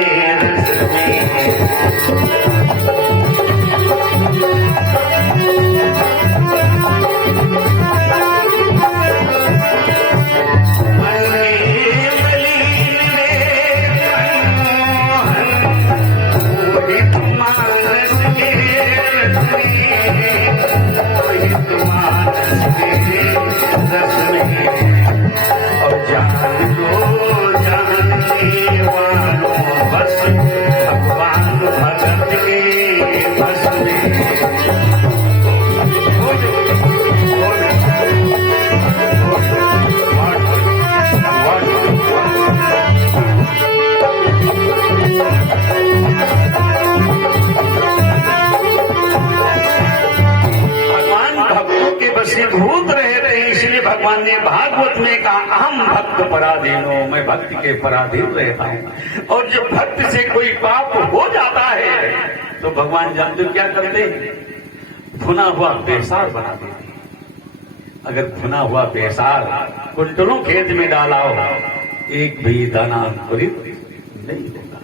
रस में। भूत रहते हैं, इसलिए भगवान ने भागवत में कहा अहम भक्त पराधीनो, मैं भक्ति के पराधीन रहता हूँ। और जब भक्त से कोई पाप हो जाता है तो भगवान जानते क्या करते हैं, भुना हुआ बेसार बना देते। अगर भुना हुआ बेसार कुंटलों खेत में डाला हो, एक भी दाना अंकुरित नहीं होगा।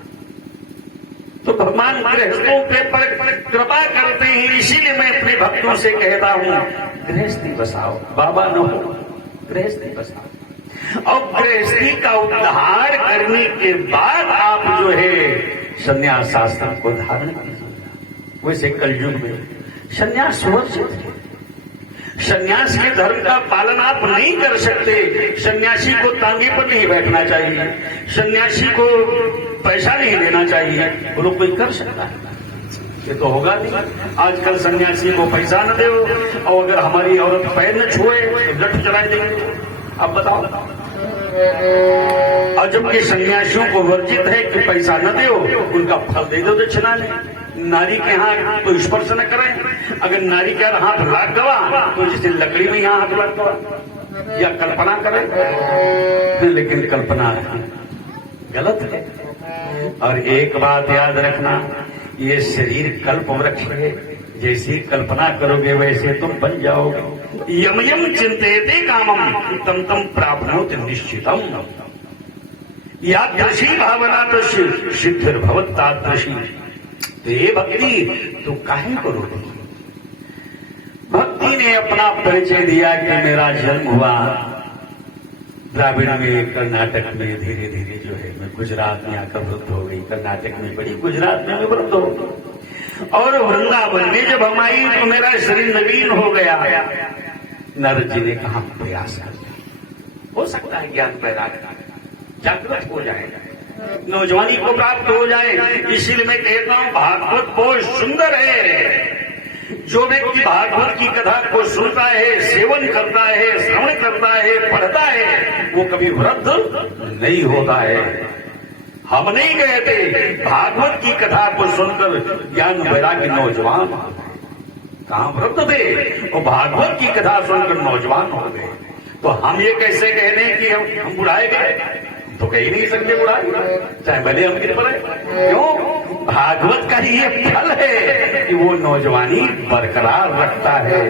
तो भगवान गृहस्थों पे पर कृपा करते हैं, इसीलिए मैं अपने भक्तों से कहता हूँ गृहस्थी बसाओ, बाबा न हो गृहस्थी बसाओ। और गृहस्थी का उद्धार करने के बाद आप जो है संन्यास आश्रम को धारण कीजिए। वैसे कलयुग में संन्यास सुवर्जित है। संन्यास के धर्म का पालन आप नहीं कर सकते। सन्यासी को तांगे पर नहीं बैठना चाहिए, सन्यासी को पैसा नहीं देना चाहिए। वो लोग कोई कर सकता है? ये तो होगा नहीं। आजकल सन्यासी को पैसा न दे, और अगर हमारी औरत पैर न छुए तो लठ चला देंगे। अब बताओ, और जबकि सन्यासियों को वर्जित है कि पैसा न दो, उनका फल दे दो दक्षिणा में। नारी के यहाँ तो स्पर्श न करें। अगर नारी के हाथ लाग गवा तो जैसे लकड़ी में यहाँ हाथ लाग गवा, या कल्पना करें, लेकिन कल्पना गलत है। और एक बात याद रखना, ये शरीर कल्प वृक्ष है, जैसी कल्पना करोगे वैसे तुम बन जाओगे। यम यम चिंतेते कामम तम तम प्राप्नोति निश्चितम। यादृशी भावना तो सिद्धिर्भवत तादृशी। तो ये भक्ति तो काहे करोगे? भक्ति ने अपना परिचय दिया कि मेरा जन्म हुआ द्राविड़ में, कर्नाटक में, धीरे धीरे जो है मैं गुजरात में आकर वृद्ध हो गई, कर्नाटक में बड़ी, गुजरात में मैं वृद्ध हो गई, और वृंदावन में जब हम आई तो मेरा शरीर नवीन हो गया। नारद जी ने कहा प्रयास हो सकता है ज्ञान पैदा जागृत हो जाएगा, नौजवानी को प्राप्त हो जाए। इसीलिए मैं कहता हूं भागवत बहुत सुंदर है। जो व्यक्ति भागवत की कथा को सुनता है, सेवन करता है, श्रवण करता है, पढ़ता है, वो कभी वृद्ध नहीं होता है। हम नहीं कहते भागवत की कथा को सुनकर ज्ञान वैराग्य नौजवान, कहां वृद्ध थे, वो भागवत की कथा सुनकर नौजवान हो गए। तो हम ये कैसे कह दें कि हम बुढ़ाए गए? तो कह ही नहीं सकते बुढ़ाए, चाहे भले हम कितने पड़े। क्यों? भागवत का ही ये फल है कि वो नौजवानी बरकरार रखता है,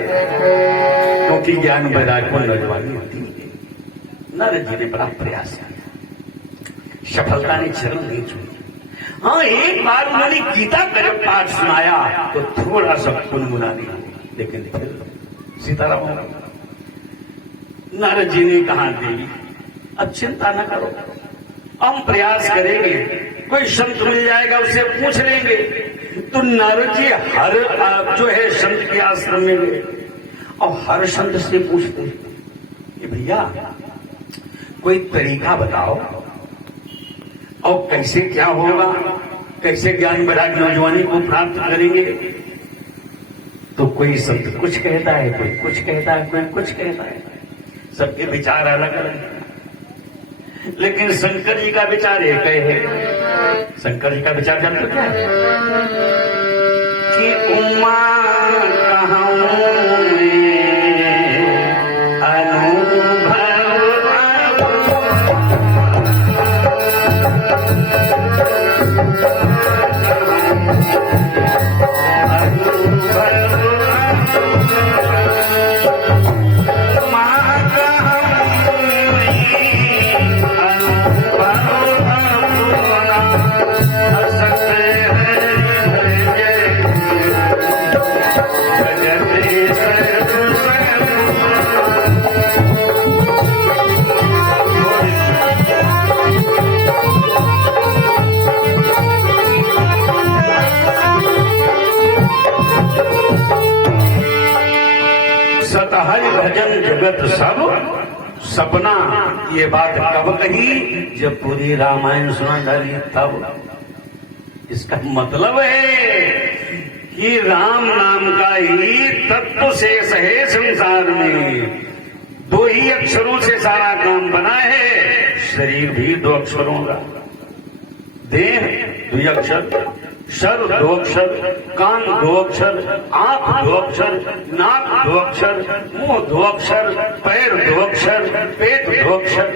क्योंकि ज्ञान वैराग्य को नौजवानी होती है। नारद जी ने बड़ा प्रयास किया, सफलता ने चरण नहीं छुई। हाँ, एक बार उन्होंने गीता का जब पाठ सुनाया तो थोड़ा सा गुनगुना दिया, लेकिन फिर सीताराम नारद जी ने कहा देवी अब चिंता न करो, हम प्रयास करेंगे, कोई संत मिल जाएगा उससे पूछ लेंगे। तो नारद जी हर जो है संत के आश्रम में गए और हर संत से पूछते कि भैया कोई तरीका बताओ और कैसे क्या होगा, कैसे ज्ञान वैराग्य नौजवानी को प्राप्त करेंगे। तो कोई संत कुछ कहता है, कोई कुछ कहता है, कोई कुछ कहता है, सबके विचार अलग अलग है। लेकिन शंकर जी का विचार एक है। शंकर जी का विचार जानते क्या है? कि उमा सतहरि भजन जगत सब सपना। ये बात कब कही? जब पूरी रामायण सुना डाली तब। इसका मतलब है कि राम नाम का ही तत्व शेष है संसार में। दो ही अक्षरों से सारा काम बना है। शरीर भी दो अक्षरों का, देह द्वि अक्षर, सर दो अक्षर, कान दो अक्षर, आंख दो अक्षर, नाक दो अक्षर, मुंह दो अक्षर, पैर दो अक्षर, पेट दो अक्षर।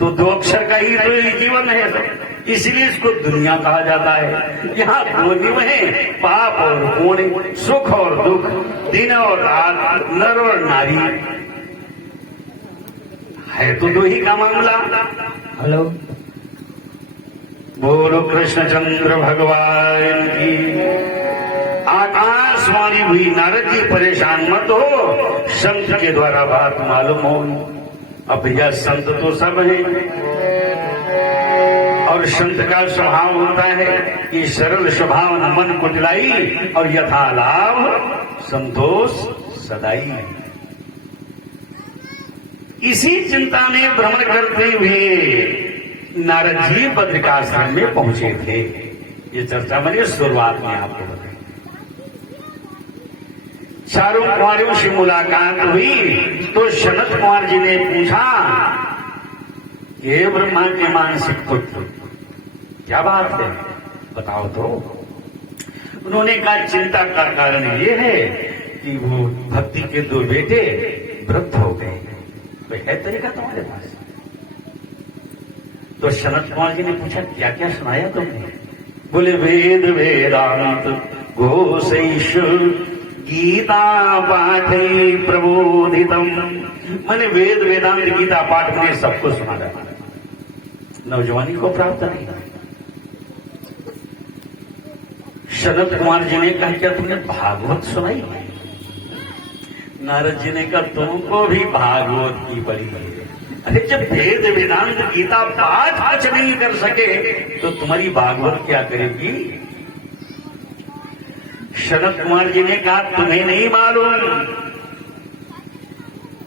तो दो अक्षर का ही तो जीवन है, इसलिए इसको दुनिया कहा जाता है। यहाँ दो जीव है, पाप और पुण्य, सुख और दुख, दिन और रात, नर और नारी है, तो दो ही का मामला। हेलो, बोलो कृष्णचंद्र भगवान की। आकाशवाणी हुई, नारद जी परेशान मत हो, संत के द्वारा बात मालूम हो। अब भैया संत तो सब है, और संत का स्वभाव होता है कि सरल स्वभाव न मन को दिलाई, और यथा लाभ संतोष सदाई। इसी चिंता में भ्रमण करते हुए नारद जी बद्रिकाश्रम में पहुंचे थे। ये चर्चा मैंने शुरुआत में आपको बताई। चारों कुमारियों से मुलाकात हुई तो सनत कुमार जी ने पूछा कि हे ब्रह्मा के मानसिक पुत्र, क्या बात है बताओ तो। उन्होंने कहा चिंता का कारण ये है कि वो भक्ति के दो बेटे वृद्ध हो गए। कोई है तरीका तुम्हारे पास? तो सनत कुमार जी ने पूछा क्या क्या सुनाया तुमने? बोले वेद वेदांत घोषैष गीता पाठ प्रबोधितम। मैंने वेद वेदांत गीता पाठ में सबको सुना था, नौजवानी को प्राप्त नहीं। सनत कुमार जी ने कहा क्या तुमने भागवत सुनाई? नारद जी ने कहा तुमको भी भागवत की पड़ी है। अरे जब वेद वेदांत गीता पाठ आज नहीं कर सके तो तुम्हारी भागवत क्या करेगी? सनत कुमार जी ने कहा तुम्हें नहीं मालूम,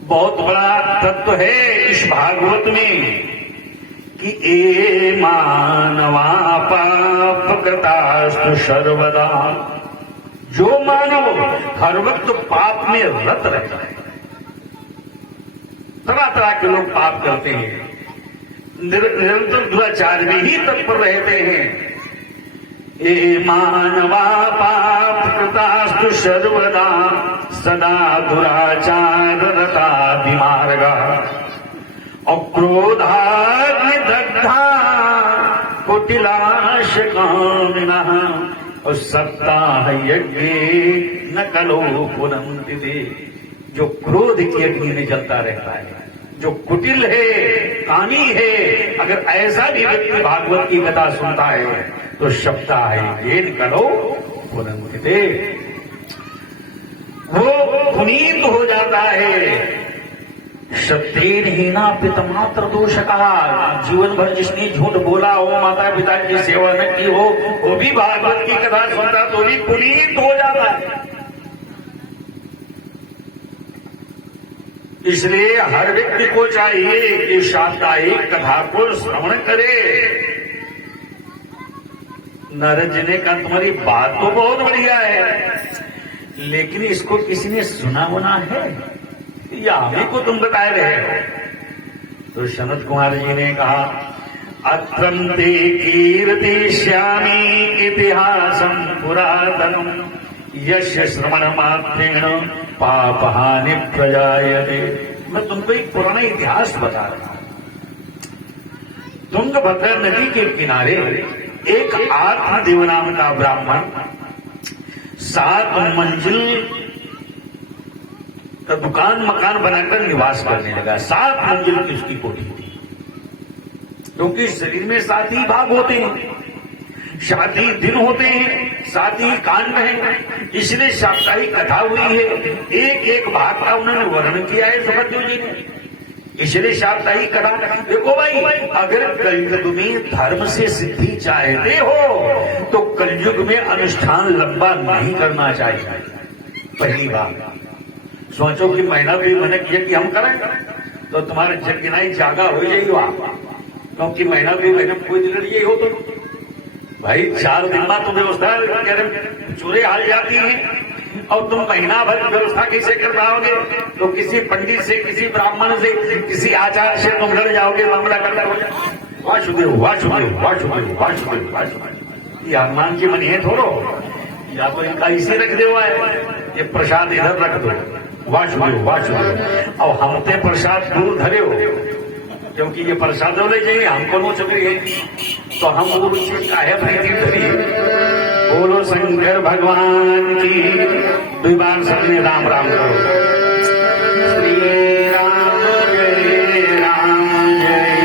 बहुत बड़ा तत्व है इस भागवत में कि ए मानवा पाप कृतास्तु सर्वदा। जो मानव हर वक्त पाप में रत रहता है, तरह तरह के लोग पाप करते हैं, निरंतर दुराचार में ही तत्पर रहते हैं। ए मानवा पाप कृतास्तु सर्वदा सदा दुराचार रता विमार्गा अक्रोधाग्नि दग्धा कुटिलाश कामिनः और सप्ताह यज्ञ न कलो पुनन्ति ते। जो क्रोध की अग्नि में जलता रहता है, जो कुटिल है, कामी है, अगर ऐसा भी व्यक्ति भागवत की कथा सुनता है तो सप्ताह यज्ञ न कलो पुनन्ति ते, वो पुनीत हो जाता है। सत्येन हीना पितमात्र दोष कहा। जीवन भर जिसने झूठ बोला हो, माता पिता की सेवा न की हो, वो भी भागवत की कथा सुनता तो भी पुनीत हो जाता है। इसलिए हर व्यक्ति को चाहिए कि साप्ताहिक कथा को श्रवण करे। नारद जी ने कहा तुम्हारी बात तो बहुत बढ़िया है, लेकिन इसको किसी ने सुना होना है या हमें को तुम बताए रहे हो? तो सनत कुमार जी ने कहा अत्रम ते कीर्तिष्यामि इतिहासं पुरातनम यस्य श्रवण मात्रेण पापहानि प्रजायते। मैं तुमको एक पुराना इतिहास बता रहा हूं। तुंगभद्रा नदी के किनारे एक आत्मदेव नाम का ब्राह्मण 7 मंजिल का दुकान मकान बनाकर निवास करने लगा। 7 मंजिल की उसकी कोठी थी, क्योंकि शरीर में 7 ही भाग होते हैं, 7 ही दिन होते हैं, 7 ही कांड हैं। इसलिए साप्ताहिक कथा हुई है, एक एक भाग का उन्होंने वर्णन किया है सुखदेव जी ने, इसलिए साप्ताहिक कथा। देखो भाई, अगर कलयुग में धर्म से सिद्धि चाहते हो तो कलयुग में अनुष्ठान लंबा नहीं करना चाहिए। पहली बात सोचो कि महीना भी मैंने किया कि हम करें तो तुम्हारे जगनाई जागा हो जाएगी वहां, क्योंकि महीना भी मैंने कोई दिन ये हो तो भाई 4 दिन बाद तो व्यवस्था चोरे हाल जाती है और तुम महीना भर व्यवस्था कैसे कर पाओगे? तो किसी पंडित से, किसी ब्राह्मण से, किसी आचार्य से तुम लड़ जाओगे, मामला करना हो जाए। वासुदेव वासुदेव वासुदेव वासुदेव वासुदेव, ये हनुमान जी मन है थोड़ो, या तो इनका इसे रख दे हुआ है, ये प्रसाद इधर रख दो, वासुदेव वासुदेव। और हमते प्रसाद दूर धरे हो, क्योंकि ये प्रसाद ले जाइए हमको नो चुकी है तो हम वो चाहे प्रीति धरिए। बोलो शंकर भगवान की। 2 बार सबने राम राम करो। श्री राम जय राम जय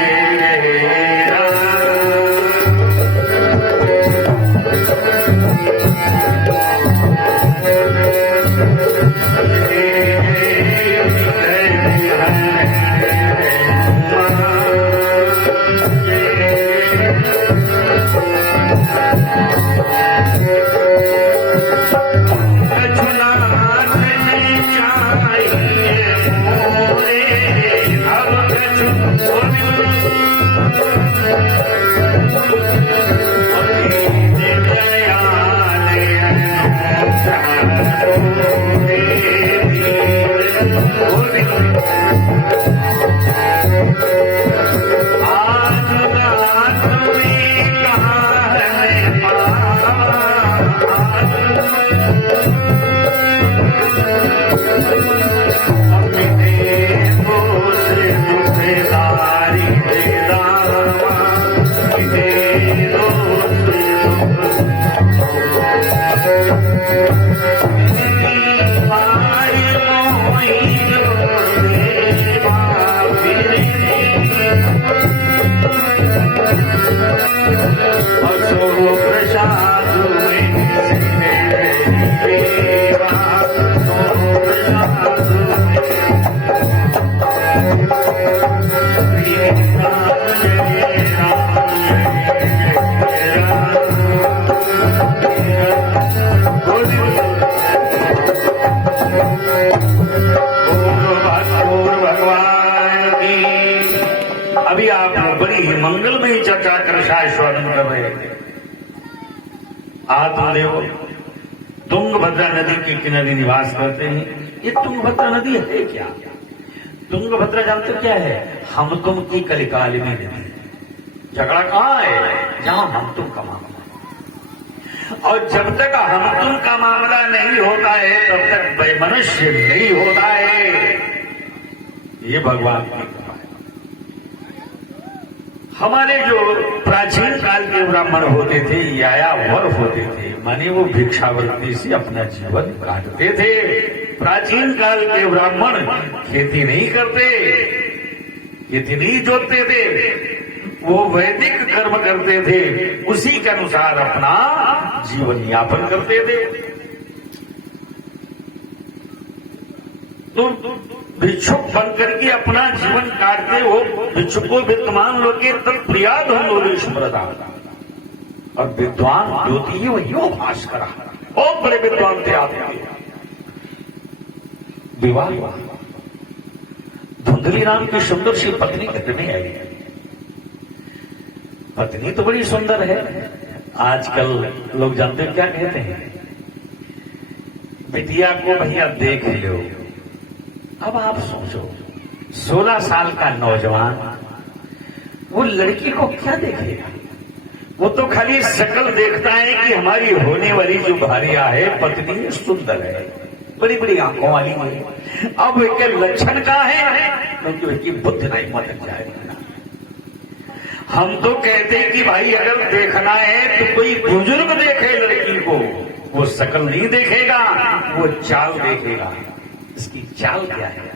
और बड़ी ही मंगलमयी चर्चा कर शाश्वत कर रहे थे। आत्मदेव तुंगभद्रा नदी के किनारे निवास करते हैं। ये तुंगभद्रा नदी है क्या? तुंगभद्रा जानते हो क्या है? हम तुम की कलिकाल में नदी। झगड़ा कहाँ है? जहां हम तुम का मामला, और जब तक हम तुम का मामला नहीं होता है तब तक वैमनस्य नहीं होता है। ये भगवान की कृपा है। हमारे जो प्राचीन काल के ब्राह्मण होते थे, यायावर होते थे, माने वो भिक्षावृत्ति से अपना जीवन काटते थे। प्राचीन काल के ब्राह्मण खेती नहीं करते, खेती नहीं जोतते थे, वो वैदिक कर्म करते थे, उसी के अनुसार अपना जीवन यापन करते थे। तो भिक्षुक बनकर के अपना जीवन काटते हो। भिक्षुको विद्वान लोग प्रिया धन लोग स्मृता, और विद्वान ज्योति वही भाष करा। बहुत बड़े विद्वान थे आपके। विवाह धुंधली राम की सुंदर सी पत्नी कितने आई। पत्नी तो बड़ी सुंदर है। आजकल लोग जानते हैं क्या कहते हैं? बिटिया को भैया देख लो। अब आप सोचो, 16 साल का नौजवान वो लड़की को क्या देखेगा? वो तो खाली शक्ल देखता है कि हमारी होने वाली जो भार्या है, पत्नी सुंदर है, बड़ी बड़ी आंखों वाली है। अब के लक्षण का है क्योंकि उसकी बुद्धि नहीं मत जाएगा। हम तो कहते हैं कि भाई अगर देखना है तो कोई बुजुर्ग देखे लड़की को, वो शक्ल नहीं देखेगा, वो चाल देखेगा। इसकी चाल क्या है,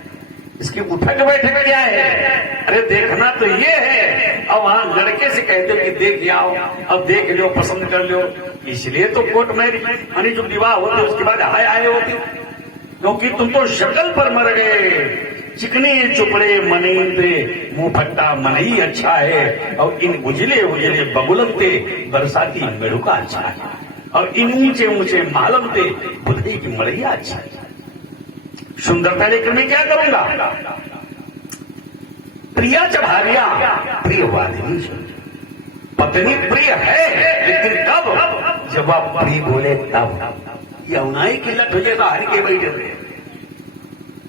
इसकी उठक बैठक क्या है? अरे देखना तो ये है। अब वहां लड़के से कहते हो कि देख आओ, अब देख लो, पसंद कर लो। इसलिए तो कोर्ट मैरिज यानी जो विवाह होते उसके बाद हाय आए होती, क्योंकि तुम तो शक्ल पर मर गए। चिकने चुपड़े मनींद्रे मुंह फट्टा मन ही अच्छा है, और इन उजले उजले बबुलनते बरसाती मेढ़ुका अच्छा है, और इन ऊंचे ऊंचे मालमते बुद्धि की मड़िया अच्छा है। सुंदरता लेकर मैं क्या करूंगा? प्रिया च भार्या प्रियवादिनी, पत्नी प्रिय है, लेकिन कब? जब आप प्रिय बोले तब। यमुनाई की लट हो जाएगा हरि के बैठे थे।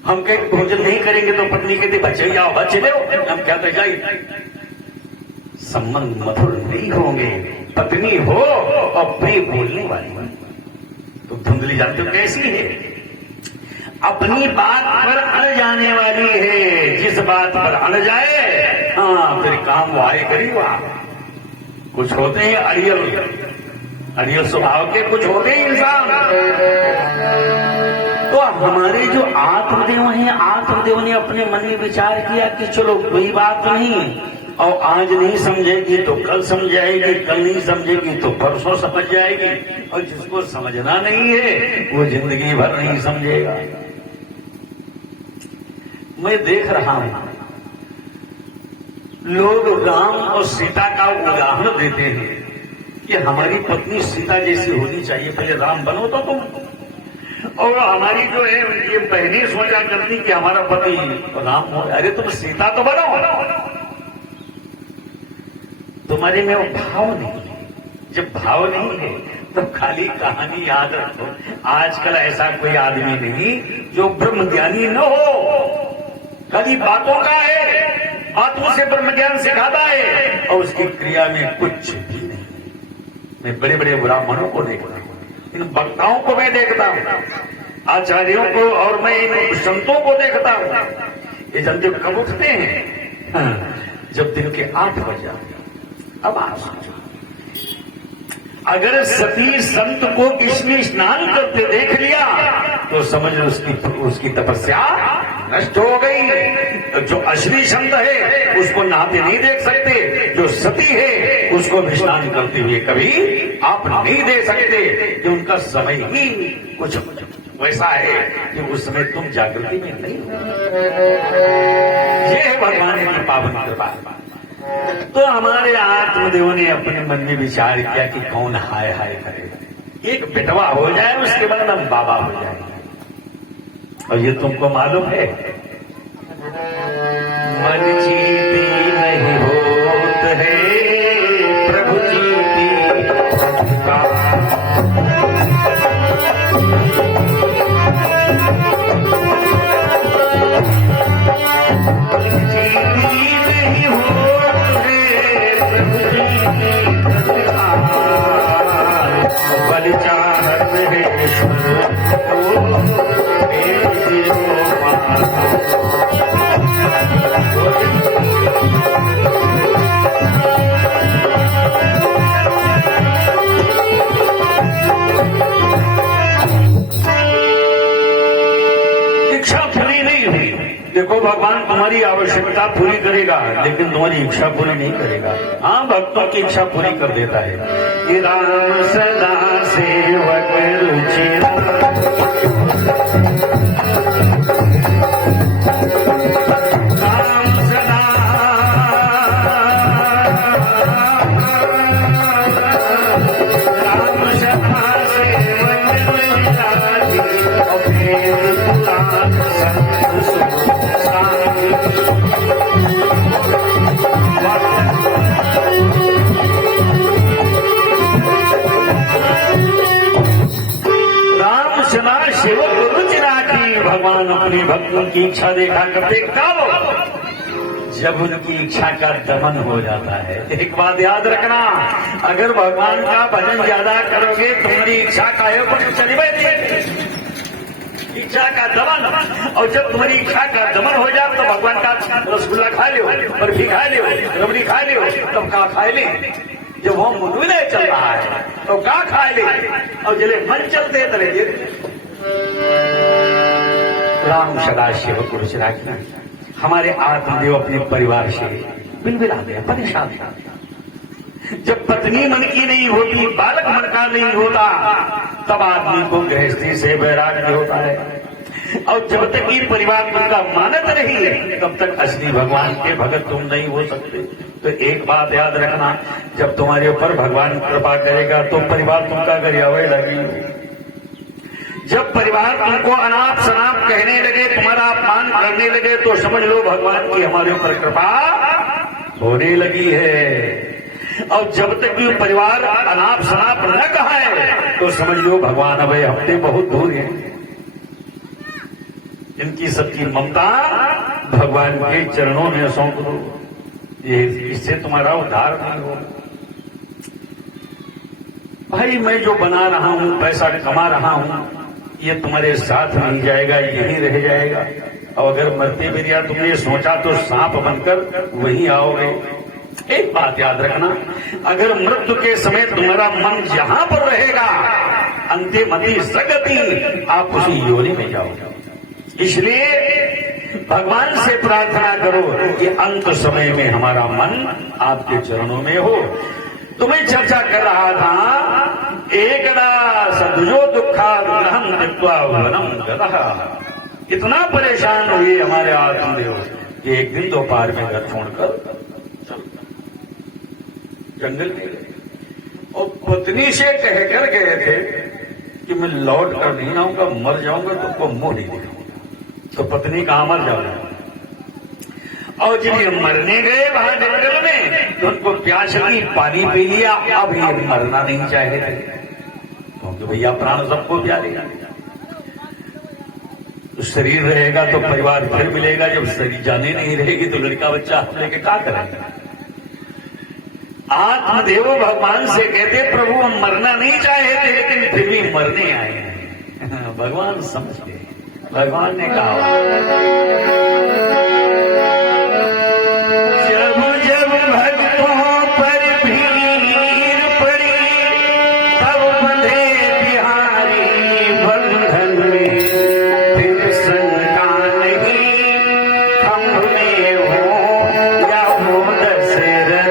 हम कहीं भोजन नहीं करेंगे तो पत्नी कहती बच्चे जाओ, बच्चे ले। हम क्या जाए, संबंध मधुर नहीं होंगे। पत्नी हो और प्रिय बोलने वाली। तो धुंधली जानते हो कैसी है? अपनी बात पर अड़ जाने वाली है। जिस बात पर अड़ जाए, हाँ फिर काम वो आए करीब। कुछ होते हैं अड़ियल स्वभाव के, कुछ होते हैं इंसान। तो हमारे जो आत्मदेव हैं, आत्मदेव ने अपने मन में विचार किया कि चलो कोई बात नहीं, और आज नहीं समझेगी तो कल समझ जाएगी, कल नहीं समझेगी तो परसों समझ जाएगी, और जिसको समझना नहीं है वो जिंदगी भर नहीं समझेगा। मैं देख रहा हूं लोग राम और सीता का उदाहरण देते हैं कि हमारी पत्नी सीता जैसी होनी चाहिए, पहले राम बनो तो तुम। और हमारी जो है ये बहनें सोचा करती कि हमारा पति राम हो, अरे तुम सीता तो बनो। तुम्हारे में वो भाव नहीं है। जब भाव नहीं है तो खाली कहानी याद रखो। आजकल ऐसा कोई आदमी नहीं जो ब्रह्म ज्ञानी न हो, खाली बातों का है, बातों से ब्रह्म ज्ञान सिखाता है और उसकी क्रिया में कुछ भी नहीं। मैं बड़े बड़े ब्राह्मणों को देखता हूं, इन वक्ताओं को मैं देखता हूं, आचार्यों को, और मैं इन संतों को देखता हूं। ये जनते कब उठते हैं? जब दिन के 8 बज जाते। अब आप सोचो, अगर सती संत को किसने स्नान करते देख लिया तो समझ लो उसकी तपस्या नष्ट हो गई। जो असली संत है उसको नहाते नहीं देख सकते, जो सती है उसको भी स्नान करते हुए कभी आप नहीं दे सकते, कि उनका समय ही कुछ वैसा है कि उस समय तुम जागृति में नहीं हो। ये है भगवान की पावन कृपा। तो हमारे आत्मदेव ने अपने मन में विचार किया कि कौन हाय हाय करेगा, एक बेटवा हो जाए उसके बाद हम बाबा हो जाएंगे। और ये तुमको मालूम है, मन जीती नहीं हो देखो भगवान तुम्हारी आवश्यकता पूरी करेगा लेकिन तुम्हारी इच्छा पूरी नहीं करेगा। हाँ, भक्तों की इच्छा पूरी कर देता है। ये राम सदा सेवक रुचिरा भगवान अपने भक्तों की इच्छा देखा करते कब? जब उनकी इच्छा का दमन हो जाता है। एक बात याद रखना, अगर भगवान का भजन ज्यादा करोगे तुम्हारी इच्छा का चली बैठी इच्छा का दमन, और जब तुम्हारी इच्छा का दमन हो जाए तो भगवान का रसगुल्ला खा लो, बर्फी खा लो, रबड़ी खा लो, तब का खा ले। जब वो मुनविलय चल रहा है तो का खा ले, और जले मन चलते तरह राम सदाशिव पुरुष राखना। हमारे आत्मदेव अपने परिवार से बिलबिल आते हैं, परेशान। जब पत्नी मन की नहीं होती, बालक मन का नहीं होता, तब आदमी को गृहस्थी से वैराग्य होता है। और जब तक ये परिवार उनका मानत नहीं है तब तक असली भगवान के भगत तुम नहीं हो सकते। तो एक बात याद रखना, जब तुम्हारे ऊपर भगवान कृपा करेगा तो परिवार तुमका गरियावे लगी। जब परिवार तुमको अनाप शनाप कहने लगे, तुम्हारा अपमान करने लगे, तो समझ लो भगवान की हमारे ऊपर कृपा होने लगी है। और जब तक ये परिवार अनाप शनाप न कहे तो समझ लो भगवान अब हमसे बहुत दूर है। इनकी सबकी ममता भगवान के चरणों में सौंप दो, ये इससे तुम्हारा उद्धार नहीं होगा। भाई मैं जो बना रहा हूं, पैसा कमा रहा हूं, ये तुम्हारे साथ नहीं जाएगा, यही रह जाएगा। और अगर मरते बेरिया तुमने सोचा तो सांप बनकर वहीं आओगे। एक बात याद रखना, अगर मृत्यु के समय तुम्हारा मन जहां पर रहेगा, अंतिमति सगति, आप उसी योनि में जाओगे। इसलिए भगवान से प्रार्थना करो कि अंत समय में हमारा मन आपके चरणों में हो। तुम्हें चर्चा कर रहा था, एकदा सदुजो दुखा ग्रहम दिक्वा वनम गतः। इतना परेशान हुए हमारे आत्मदेव कि एक दिन दोपहर में घर छोड़कर जंगल में गए और पत्नी से कहकर गए थे कि मैं लौट कर नहीं आऊंगा, मर जाऊंगा तो तुमको मुंह नहीं दिखाऊंगा। तो पत्नी कहां मर जाऊंगा। और जब ये मरने गए वहां जंगल में तो उनको प्यास लगी, पानी पी लिया। अब ये मरना नहीं चाहे थे क्योंकि भैया प्राण सबको प्यारे। तो शरीर रहेगा तो परिवार फिर मिलेगा, जब शरीर जाने नहीं रहेगी तो लड़का बच्चा लेके क्या करेंगे। आत्मदेव भगवान से कहते प्रभु हम मरना नहीं चाहे थे लेकिन फिर भी मरने आए हैं। भगवान समझते, भगवान ने कहा जब जब भक्तों पर भीड़ पड़ी तब बंधे बिहारी बंधन में, फिर शंका नहीं खंभ में हो या हो दशरथ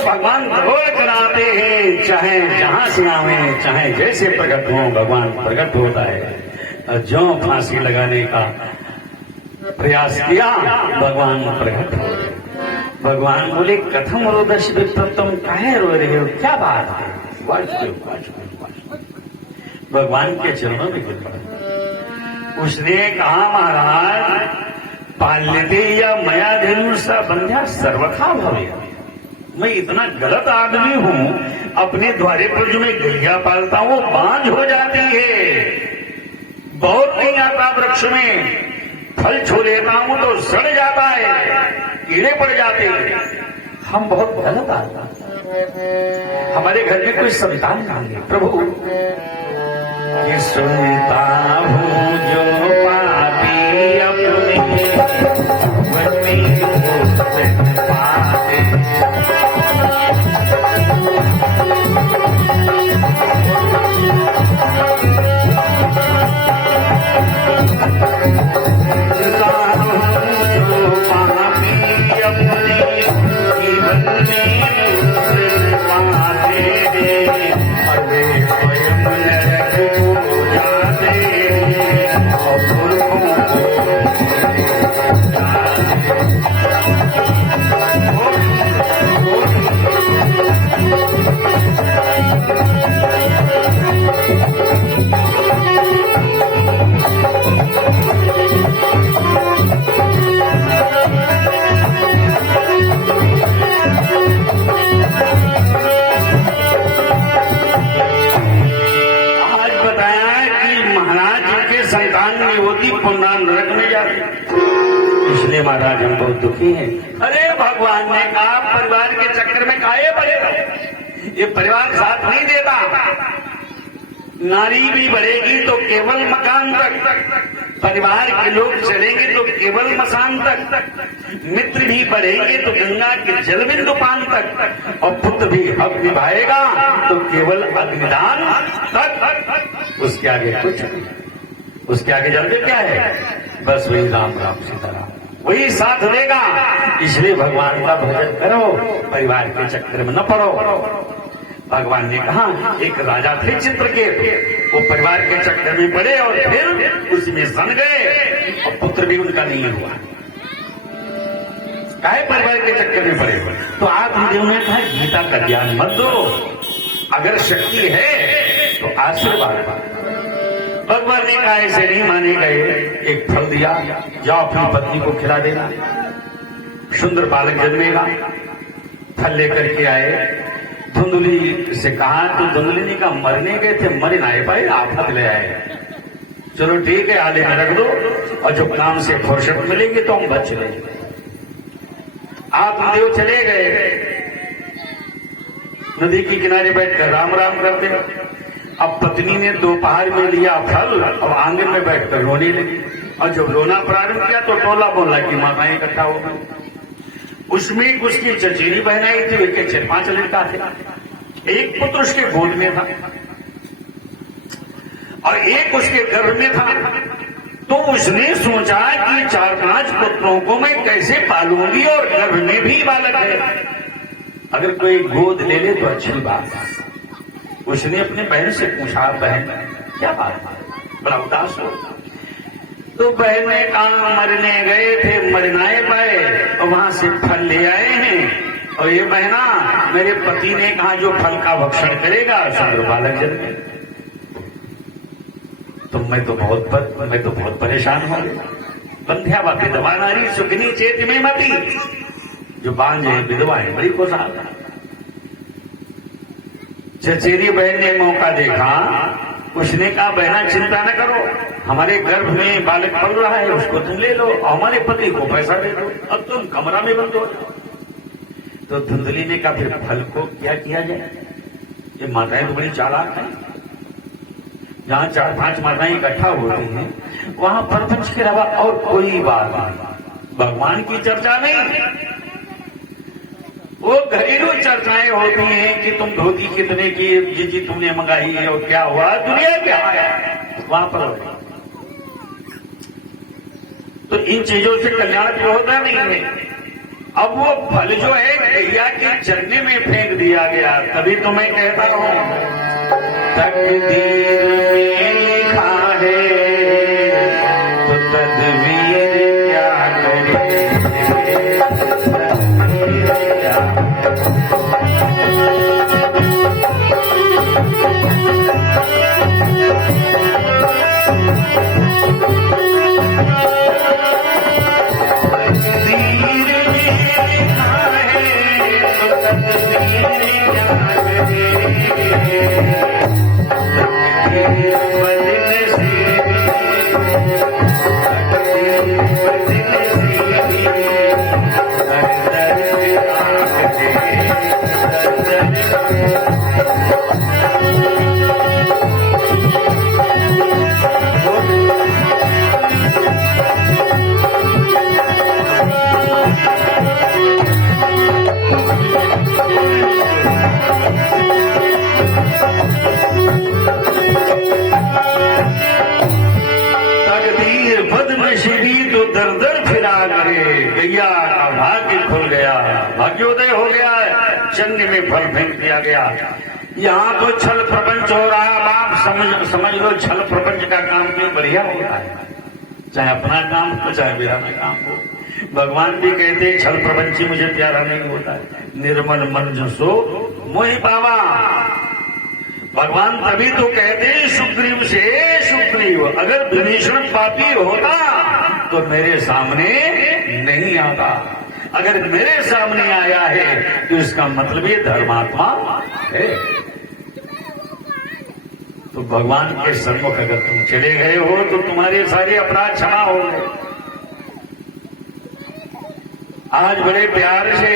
भगवान घोर कराते हैं। चाहे जहां से आवे, चाहे जैसे प्रकट हो, भगवान प्रकट होता है। जो फांसी लगाने का प्रयास किया भगवान प्रकट हो गए। भगवान बोले कथम रोदश विप्रतम, काहे रो रहे हो, क्या बात है। भगवान के चरणों में गिर पड़ा। उसने कहा महाराज पाल्यते या मया धेनु सा बंध्या सर्वथा भव्य। मैं इतना गलत आदमी हूं, अपने द्वारे पर जो मैं गैया पालता हूं वो बांझ हो जाती है, बहुत नहीं आता वृक्ष में, फल छू लेता हूं तो सड़ जाता है, कीड़े पड़ जाते हैं। हम बहुत गलत आदमी, हमारे घर में कोई संतान नहीं है। प्रभु ये सुनता हूं जो पापी अपने महाराज हम बहुत दुखी हैं। अरे भगवान ने कहा परिवार के चक्कर में काहे पड़े रहो, ये परिवार साथ नहीं देता। नारी भी बढ़ेगी तो केवल मकान तक, परिवार के लोग चलेंगे तो केवल मसान तक, मित्र भी बढ़ेंगे तो गंगा के जल बिंदु पान तक, और पुत्र भी हक निभाएगा तो केवल अग्निदान तक। उसके आगे कुछ नहीं, उसके आगे जल्दी क्या है, बस वही राम राम सीताराम, वही साथ देगा। इसलिए भगवान का भजन करो, परिवार के चक्कर में न पड़ो। भगवान ने कहा एक राजा थे चित्रकेत, वो परिवार के चक्कर में पड़े और फिर उसमें सन गए और पुत्र भी उनका नहीं हुआ। काहे परिवार के चक्कर में पड़े? तो आत्मदेव ने कहा गीता का ज्ञान मत दो, अगर शक्ति है तो आशीर्वाद। भगवान ने कहा ऐसे नहीं माने गए, एक फल दिया, जाओ अपनी पत्नी को खिला देना, सुंदर बालक जन्मेगा। फल लेकर के आए, धुंधली से कहा तो धुंधली ने कहा मरने गए थे, मर ना पाए, आफत ले आए। चलो ठीक है, आले में रख दो, और जो काम से फुर्सत मिलेगी तो हम बच लेंगे। आत्मदेव चले गए, नदी के किनारे बैठकर राम राम करते। अब पत्नी ने दोपहर में लिया फल और आंगन में बैठकर रोने लगी, और जब रोना प्रारंभ किया तो टोला बोला कि माताएं इकट्ठा हो गई। उसमें उसकी चचेरी बहन आई थी, उनके 4-5 लड़का थे, एक पुत्र उसके गोद में था और एक उसके गर्भ में था। तो उसने सोचा कि 4-5 पुत्रों को मैं कैसे पालूंगी, और गर्भ में भी बालक है, अगर कोई गोद ले ले तो अच्छी बात है। उसने अपने बहन से पूछा, बहन क्या बात है, बड़ा उदास हो। तो बहन ने कहा मरने गए थे, मर नहीं पाए, और वहां से फल ले आए हैं, और ये बहना मेरे पति ने कहा जो फल का भक्षण करेगा सुंदर बालक जन्मे। तो मैं तो बहुत परेशान हो गया। बंध्या बातें दबा नारी सुखनी चेत में मती, जो बांझ है विधवा है बड़ी खुशहाल। चचेरी बहन ने मौका देखा, उसने कहा बहना चिंता न करो, हमारे गर्भ में बालक पल रहा है, उसको तुम ले लो, हमारे पति को पैसा दे दो, अब तुम कमरा में बंद हो जाओ। तो धुंधली ने कहा फिर फल को क्या किया जाए, ये माताएं तो बड़ी चालाक हैं। जहां 4-5 माताएं इकट्ठा होती हैं वहां प्रपंच के अलावा और कोई बात नहीं, भगवान की चर्चा नहीं, वो घरेलू चर्चाएं होती हैं कि तुम धोती कितने की, जी तुमने मंगाई है, और क्या हुआ, दुनिया क्या आया वहां पर। तो इन चीजों से कल्याण तो होता नहीं है। अब वो फल जो है गैया के चरने में फेंक दिया गया। तभी तो मैं कहता हूं तकदीर में लिखा है तो तदबीर क्या करे। तकदीर में लिखा है तो भाग्योदय हो गया है, चन्नी में फल फेंक दिया गया। यहाँ तो छल प्रपंच हो रहा है। आप समझ लो छल प्रपंच का काम क्यों बढ़िया होता है, चाहे अपना काम हो चाहे मेरा काम हो। भगवान भी कहते हैं छल प्रपंची मुझे प्यारा नहीं होता है, निर्मल मन जो सो मोहि पावा। भगवान तभी तो कहते हैं सुग्रीव से सुग्रीव, अगर विभीषण पापी होता तो मेरे सामने नहीं आता, अगर मेरे सामने आया है तो इसका मतलब ये धर्मात्मा है। तो भगवान के सन्मुख अगर तुम चले गए हो तो तुम्हारे सारे अपराध क्षमा हो गए। आज बड़े प्यार से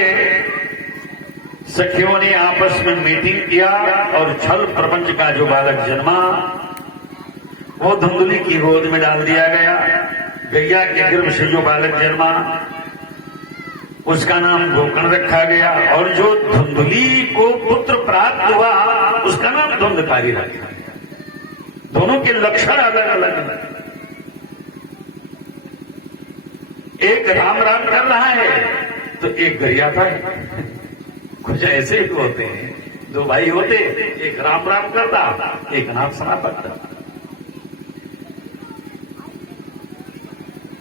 सखियों ने आपस में मीटिंग किया और छल प्रपंच का जो बालक जन्मा वो धुंधली की गोद में डाल दिया गया। गैया के गर्भ से जो बालक जन्मा उसका नाम गोकर्ण रखा गया, और जो धुंधली को पुत्र प्राप्त हुआ उसका नाम धुंधकारी रखा गया। दोनों के लक्षण अलग अलग हैं। एक राम राम कर रहा है तो एक गरियाता है। कुछ ऐसे ही होते हैं, दो भाई होते, एक राम राम करता एक नाम सना पड़ता।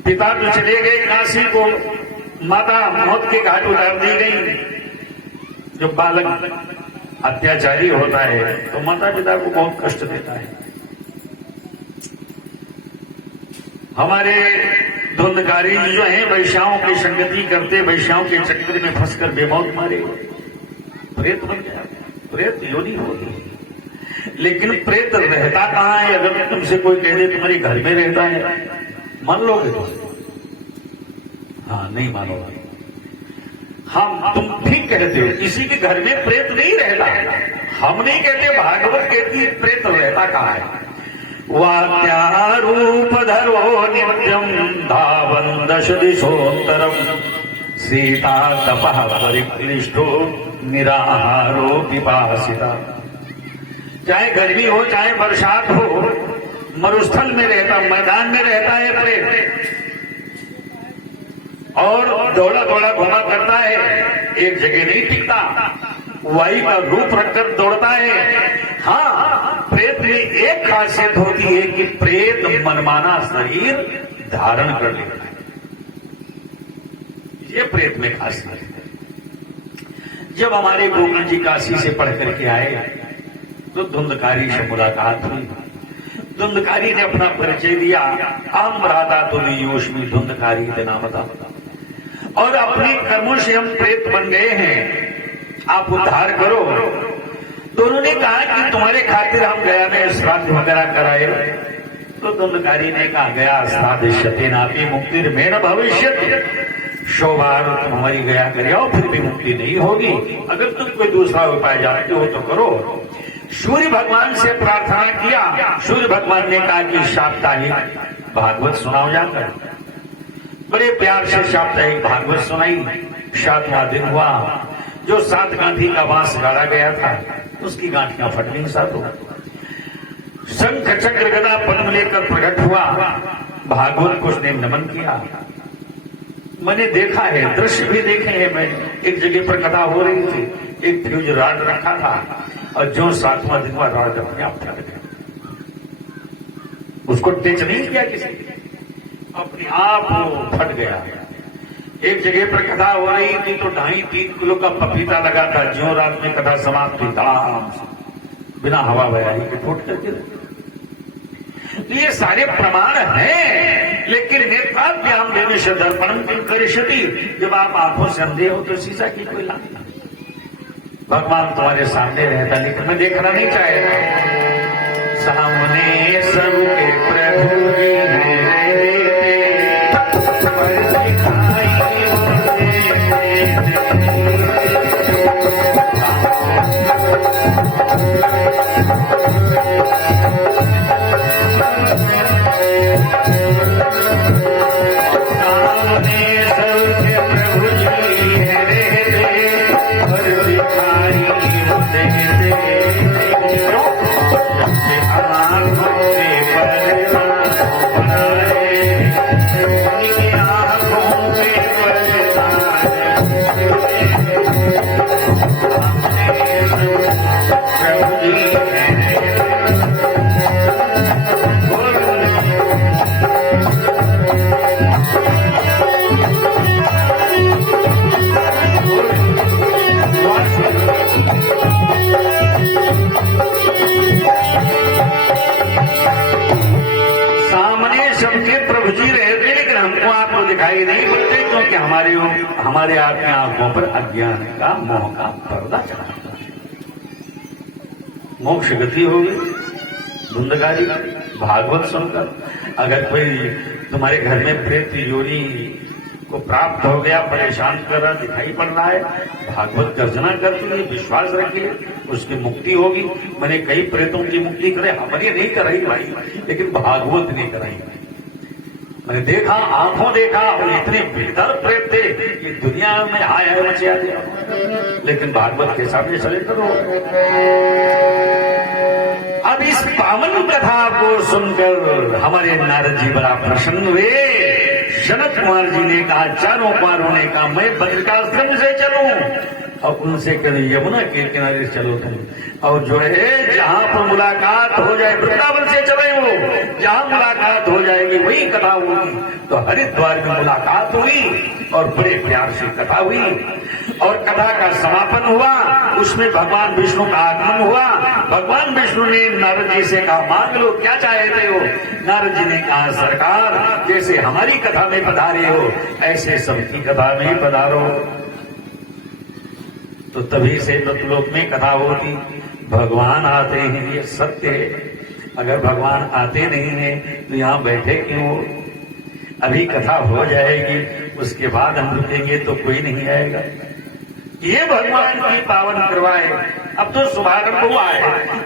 पिता तो चले गए काशी को, माता मौत के घाट उतार दी गई। जो बालक अत्याचारी होता है तो माता पिता को बहुत कष्ट देता है। हमारे धुंधकारी जो है वैश्याओं की संगति करते, वैश्याओं के चक्कर में फंसकर बेमौत मारे, प्रेत बन गया। प्रेत योनि होती, लेकिन प्रेत रहता कहां है? अगर तुमसे कोई कह दे तुम्हारे घर में रहता है, मान लोगे? हाँ, नहीं मानोगे। हम तुम ठीक कहते हो, किसी के घर में प्रेत नहीं रहता। हम नहीं कहते, भागवत कहती है प्रेत रहता कहां है। वात्यारूप धरो नित्यम धावन दश दिशोत्तरम सीता तपः परिक्लिष्टो निराहारो पिपासिता। चाहे गर्मी हो चाहे बरसात हो, मरुस्थल में रहता, मैदान में रहता है प्रेत, और दौड़ा दौड़ा घुमा करता है, एक जगह नहीं टिकता, वायु का रूप रखकर दौड़ता है। हाँ, प्रेत में एक खासियत होती है कि प्रेत मनमाना शरीर धारण कर लेता है। ये प्रेत में खासियत है। जब हमारे गोकर्ण जी काशी से पढ़ करके आए तो धुंधकारी से मुलाकात हुई। धुंधकारी ने अपना परिचय दिया, अहम राधा तुल्योष्मी धुंधकारी नामता, और अपने कर्मों से हम प्रेत बन गए हैं, आप उद्धार करो। तो उन्होंने कहा कि तुम्हारे खातिर हम गया में श्राद्ध वगैरह कराए। तो धुंधकारी ने कहा, गया श्राद्ध नापी मुक्ति में न भविष्य, 100 बार तुम हमारी गया कर आओ फिर भी मुक्ति नहीं होगी। अगर तुम कोई दूसरा उपाय जानते हो तो करो। सूर्य भगवान से प्रार्थना किया। सूर्य भगवान ने कहा कि साप्ताहिक भागवत सुनाओ जाकर। बड़े प्यार से साप्ताहिक भागवत सुनाई। 7वां दिन हुआ, जो 7 गांठी का बांस गाड़ा गया था उसकी गांठियां फट गई सातों। शंख चक्र गदा पद्म लेकर प्रकट हुआ। भागवत को उसने नमन किया। मैंने देखा है, दृश्य भी देखे हैं। मैं एक जगह पर कथा हो रही थी, एक फ्यूज राड रखा था और जो 7वां दिन हुआ राड अपने आप फट गया। उसको टच नहीं किया किसी, अपने आप वो फट गया। एक जगह पर कथा हो रही थी तो 2.5-3 किलो का पपीता लगा था। ज्यों रात में कथा समाप्त हुई, धड़ाम बिना हवा बहाई के फूट करके। ये सारे प्रमाण हैं, लेकिन नेत्राभ्याम देवेश दर्पणम किम करिष्यति। जब आप आंखों से अंधे हो तो शीशा की कोई लाभ नहीं। भगवान तुम्हारे सामने रहता, लेकिन मैं देखना नहीं चाहता। सामने सबके प्रभु दिखाई नहीं पड़ते क्योंकि हमारे आपकी आंखों पर अज्ञान का मोह का पर्दा चढ़ा है। मोक्ष गति होगी धुंधकारी भागवत सुनकर। अगर कोई तुम्हारे घर में प्रेत योनि को प्राप्त हो गया, परेशान कर रहा दिखाई पड़ रहा है, भागवत गर्जना करती है, विश्वास रखिए उसकी मुक्ति होगी। मैंने कई प्रेतों की मुक्ति करे, हमारी नहीं कराई भाई, लेकिन भागवत नहीं कराई। मैंने देखा, आंखों देखा, और इतने बेदर प्रेत थे कि दुनिया में आया है मचे आ गया, लेकिन भागवत के सामने चले करो। अब इस पावन कथा को सुनकर हमारे नारद जी बड़ा प्रसन्न हुए। जनक कुमार जी ने कहा, चारों कुमारों ने कहा, मैं बद्रिकाश्रम से चलूं, और उनसे कह यमुना के किनारे चलो तुम, और जो है जहां पर मुलाकात हो जाए, वृंदावन से चले वो, जहां मुलाकात हो जाएगी वही कथा होगी। तो हरिद्वार में मुलाकात हुई और बड़े प्यार से कथा हुई, और कथा का समापन हुआ। उसमें भगवान विष्णु का आगमन हुआ। भगवान विष्णु ने नारद जी से कहा, मांग लो क्या चाहते हो। नारद जी ने कहा, सरकार जैसे हमारी कथा में पधारे हो ऐसे सबकी कथा में पधारो। तो तभी से मतलोक में कथा होती। भगवान आते हैं ये सत्य है, अगर भगवान आते नहीं हैं तो यहाँ बैठे क्यों। अभी कथा हो जाएगी, उसके बाद हम रुकेंगे तो कोई नहीं आएगा। ये भगवान की पावन कृपा है। अब तो शुभारंभ हुआ है,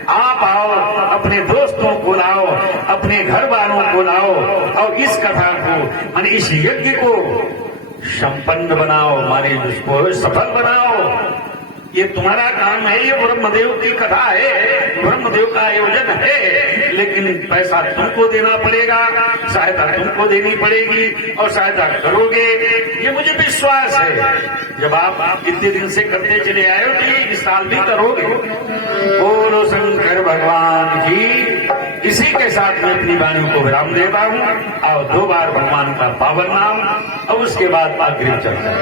आप आओ, अपने दोस्तों को लाओ, अपने घर वालों को लाओ, और इस कथा को माने इस यज्ञ को संपन्न बनाओ, माने उसको सफल बनाओ। ये तुम्हारा काम है, ये ब्रह्मदेव की कथा है, ब्रह्मदेव का आयोजन है, लेकिन पैसा तुमको देना पड़ेगा, सहायता तुमको देनी पड़ेगी, और सहायता करोगे, ये मुझे विश्वास है। जब आप इतने दिन से करते चले आए हो तो ये इस साल भी करोगे। बोलो शंकर भगवान की। इसी के साथ मैं अपनी वाणी को विराम देता हूँ, और 2 बार भगवान का पावन नाम, और उसके बाद अग्रिम चर्चा।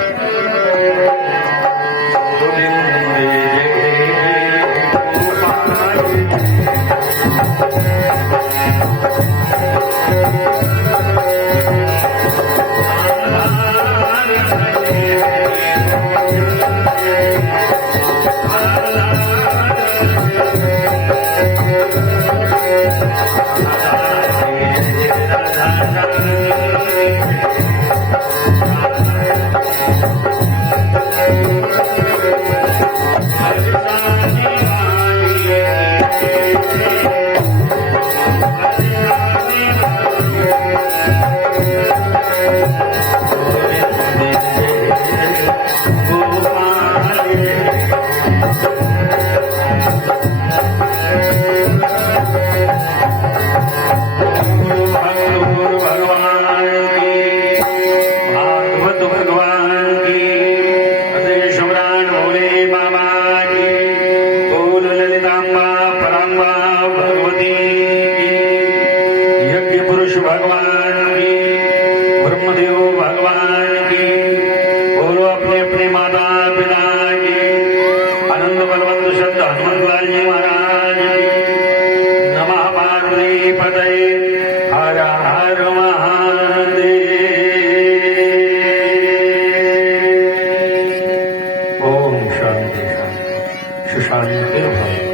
शांति भव।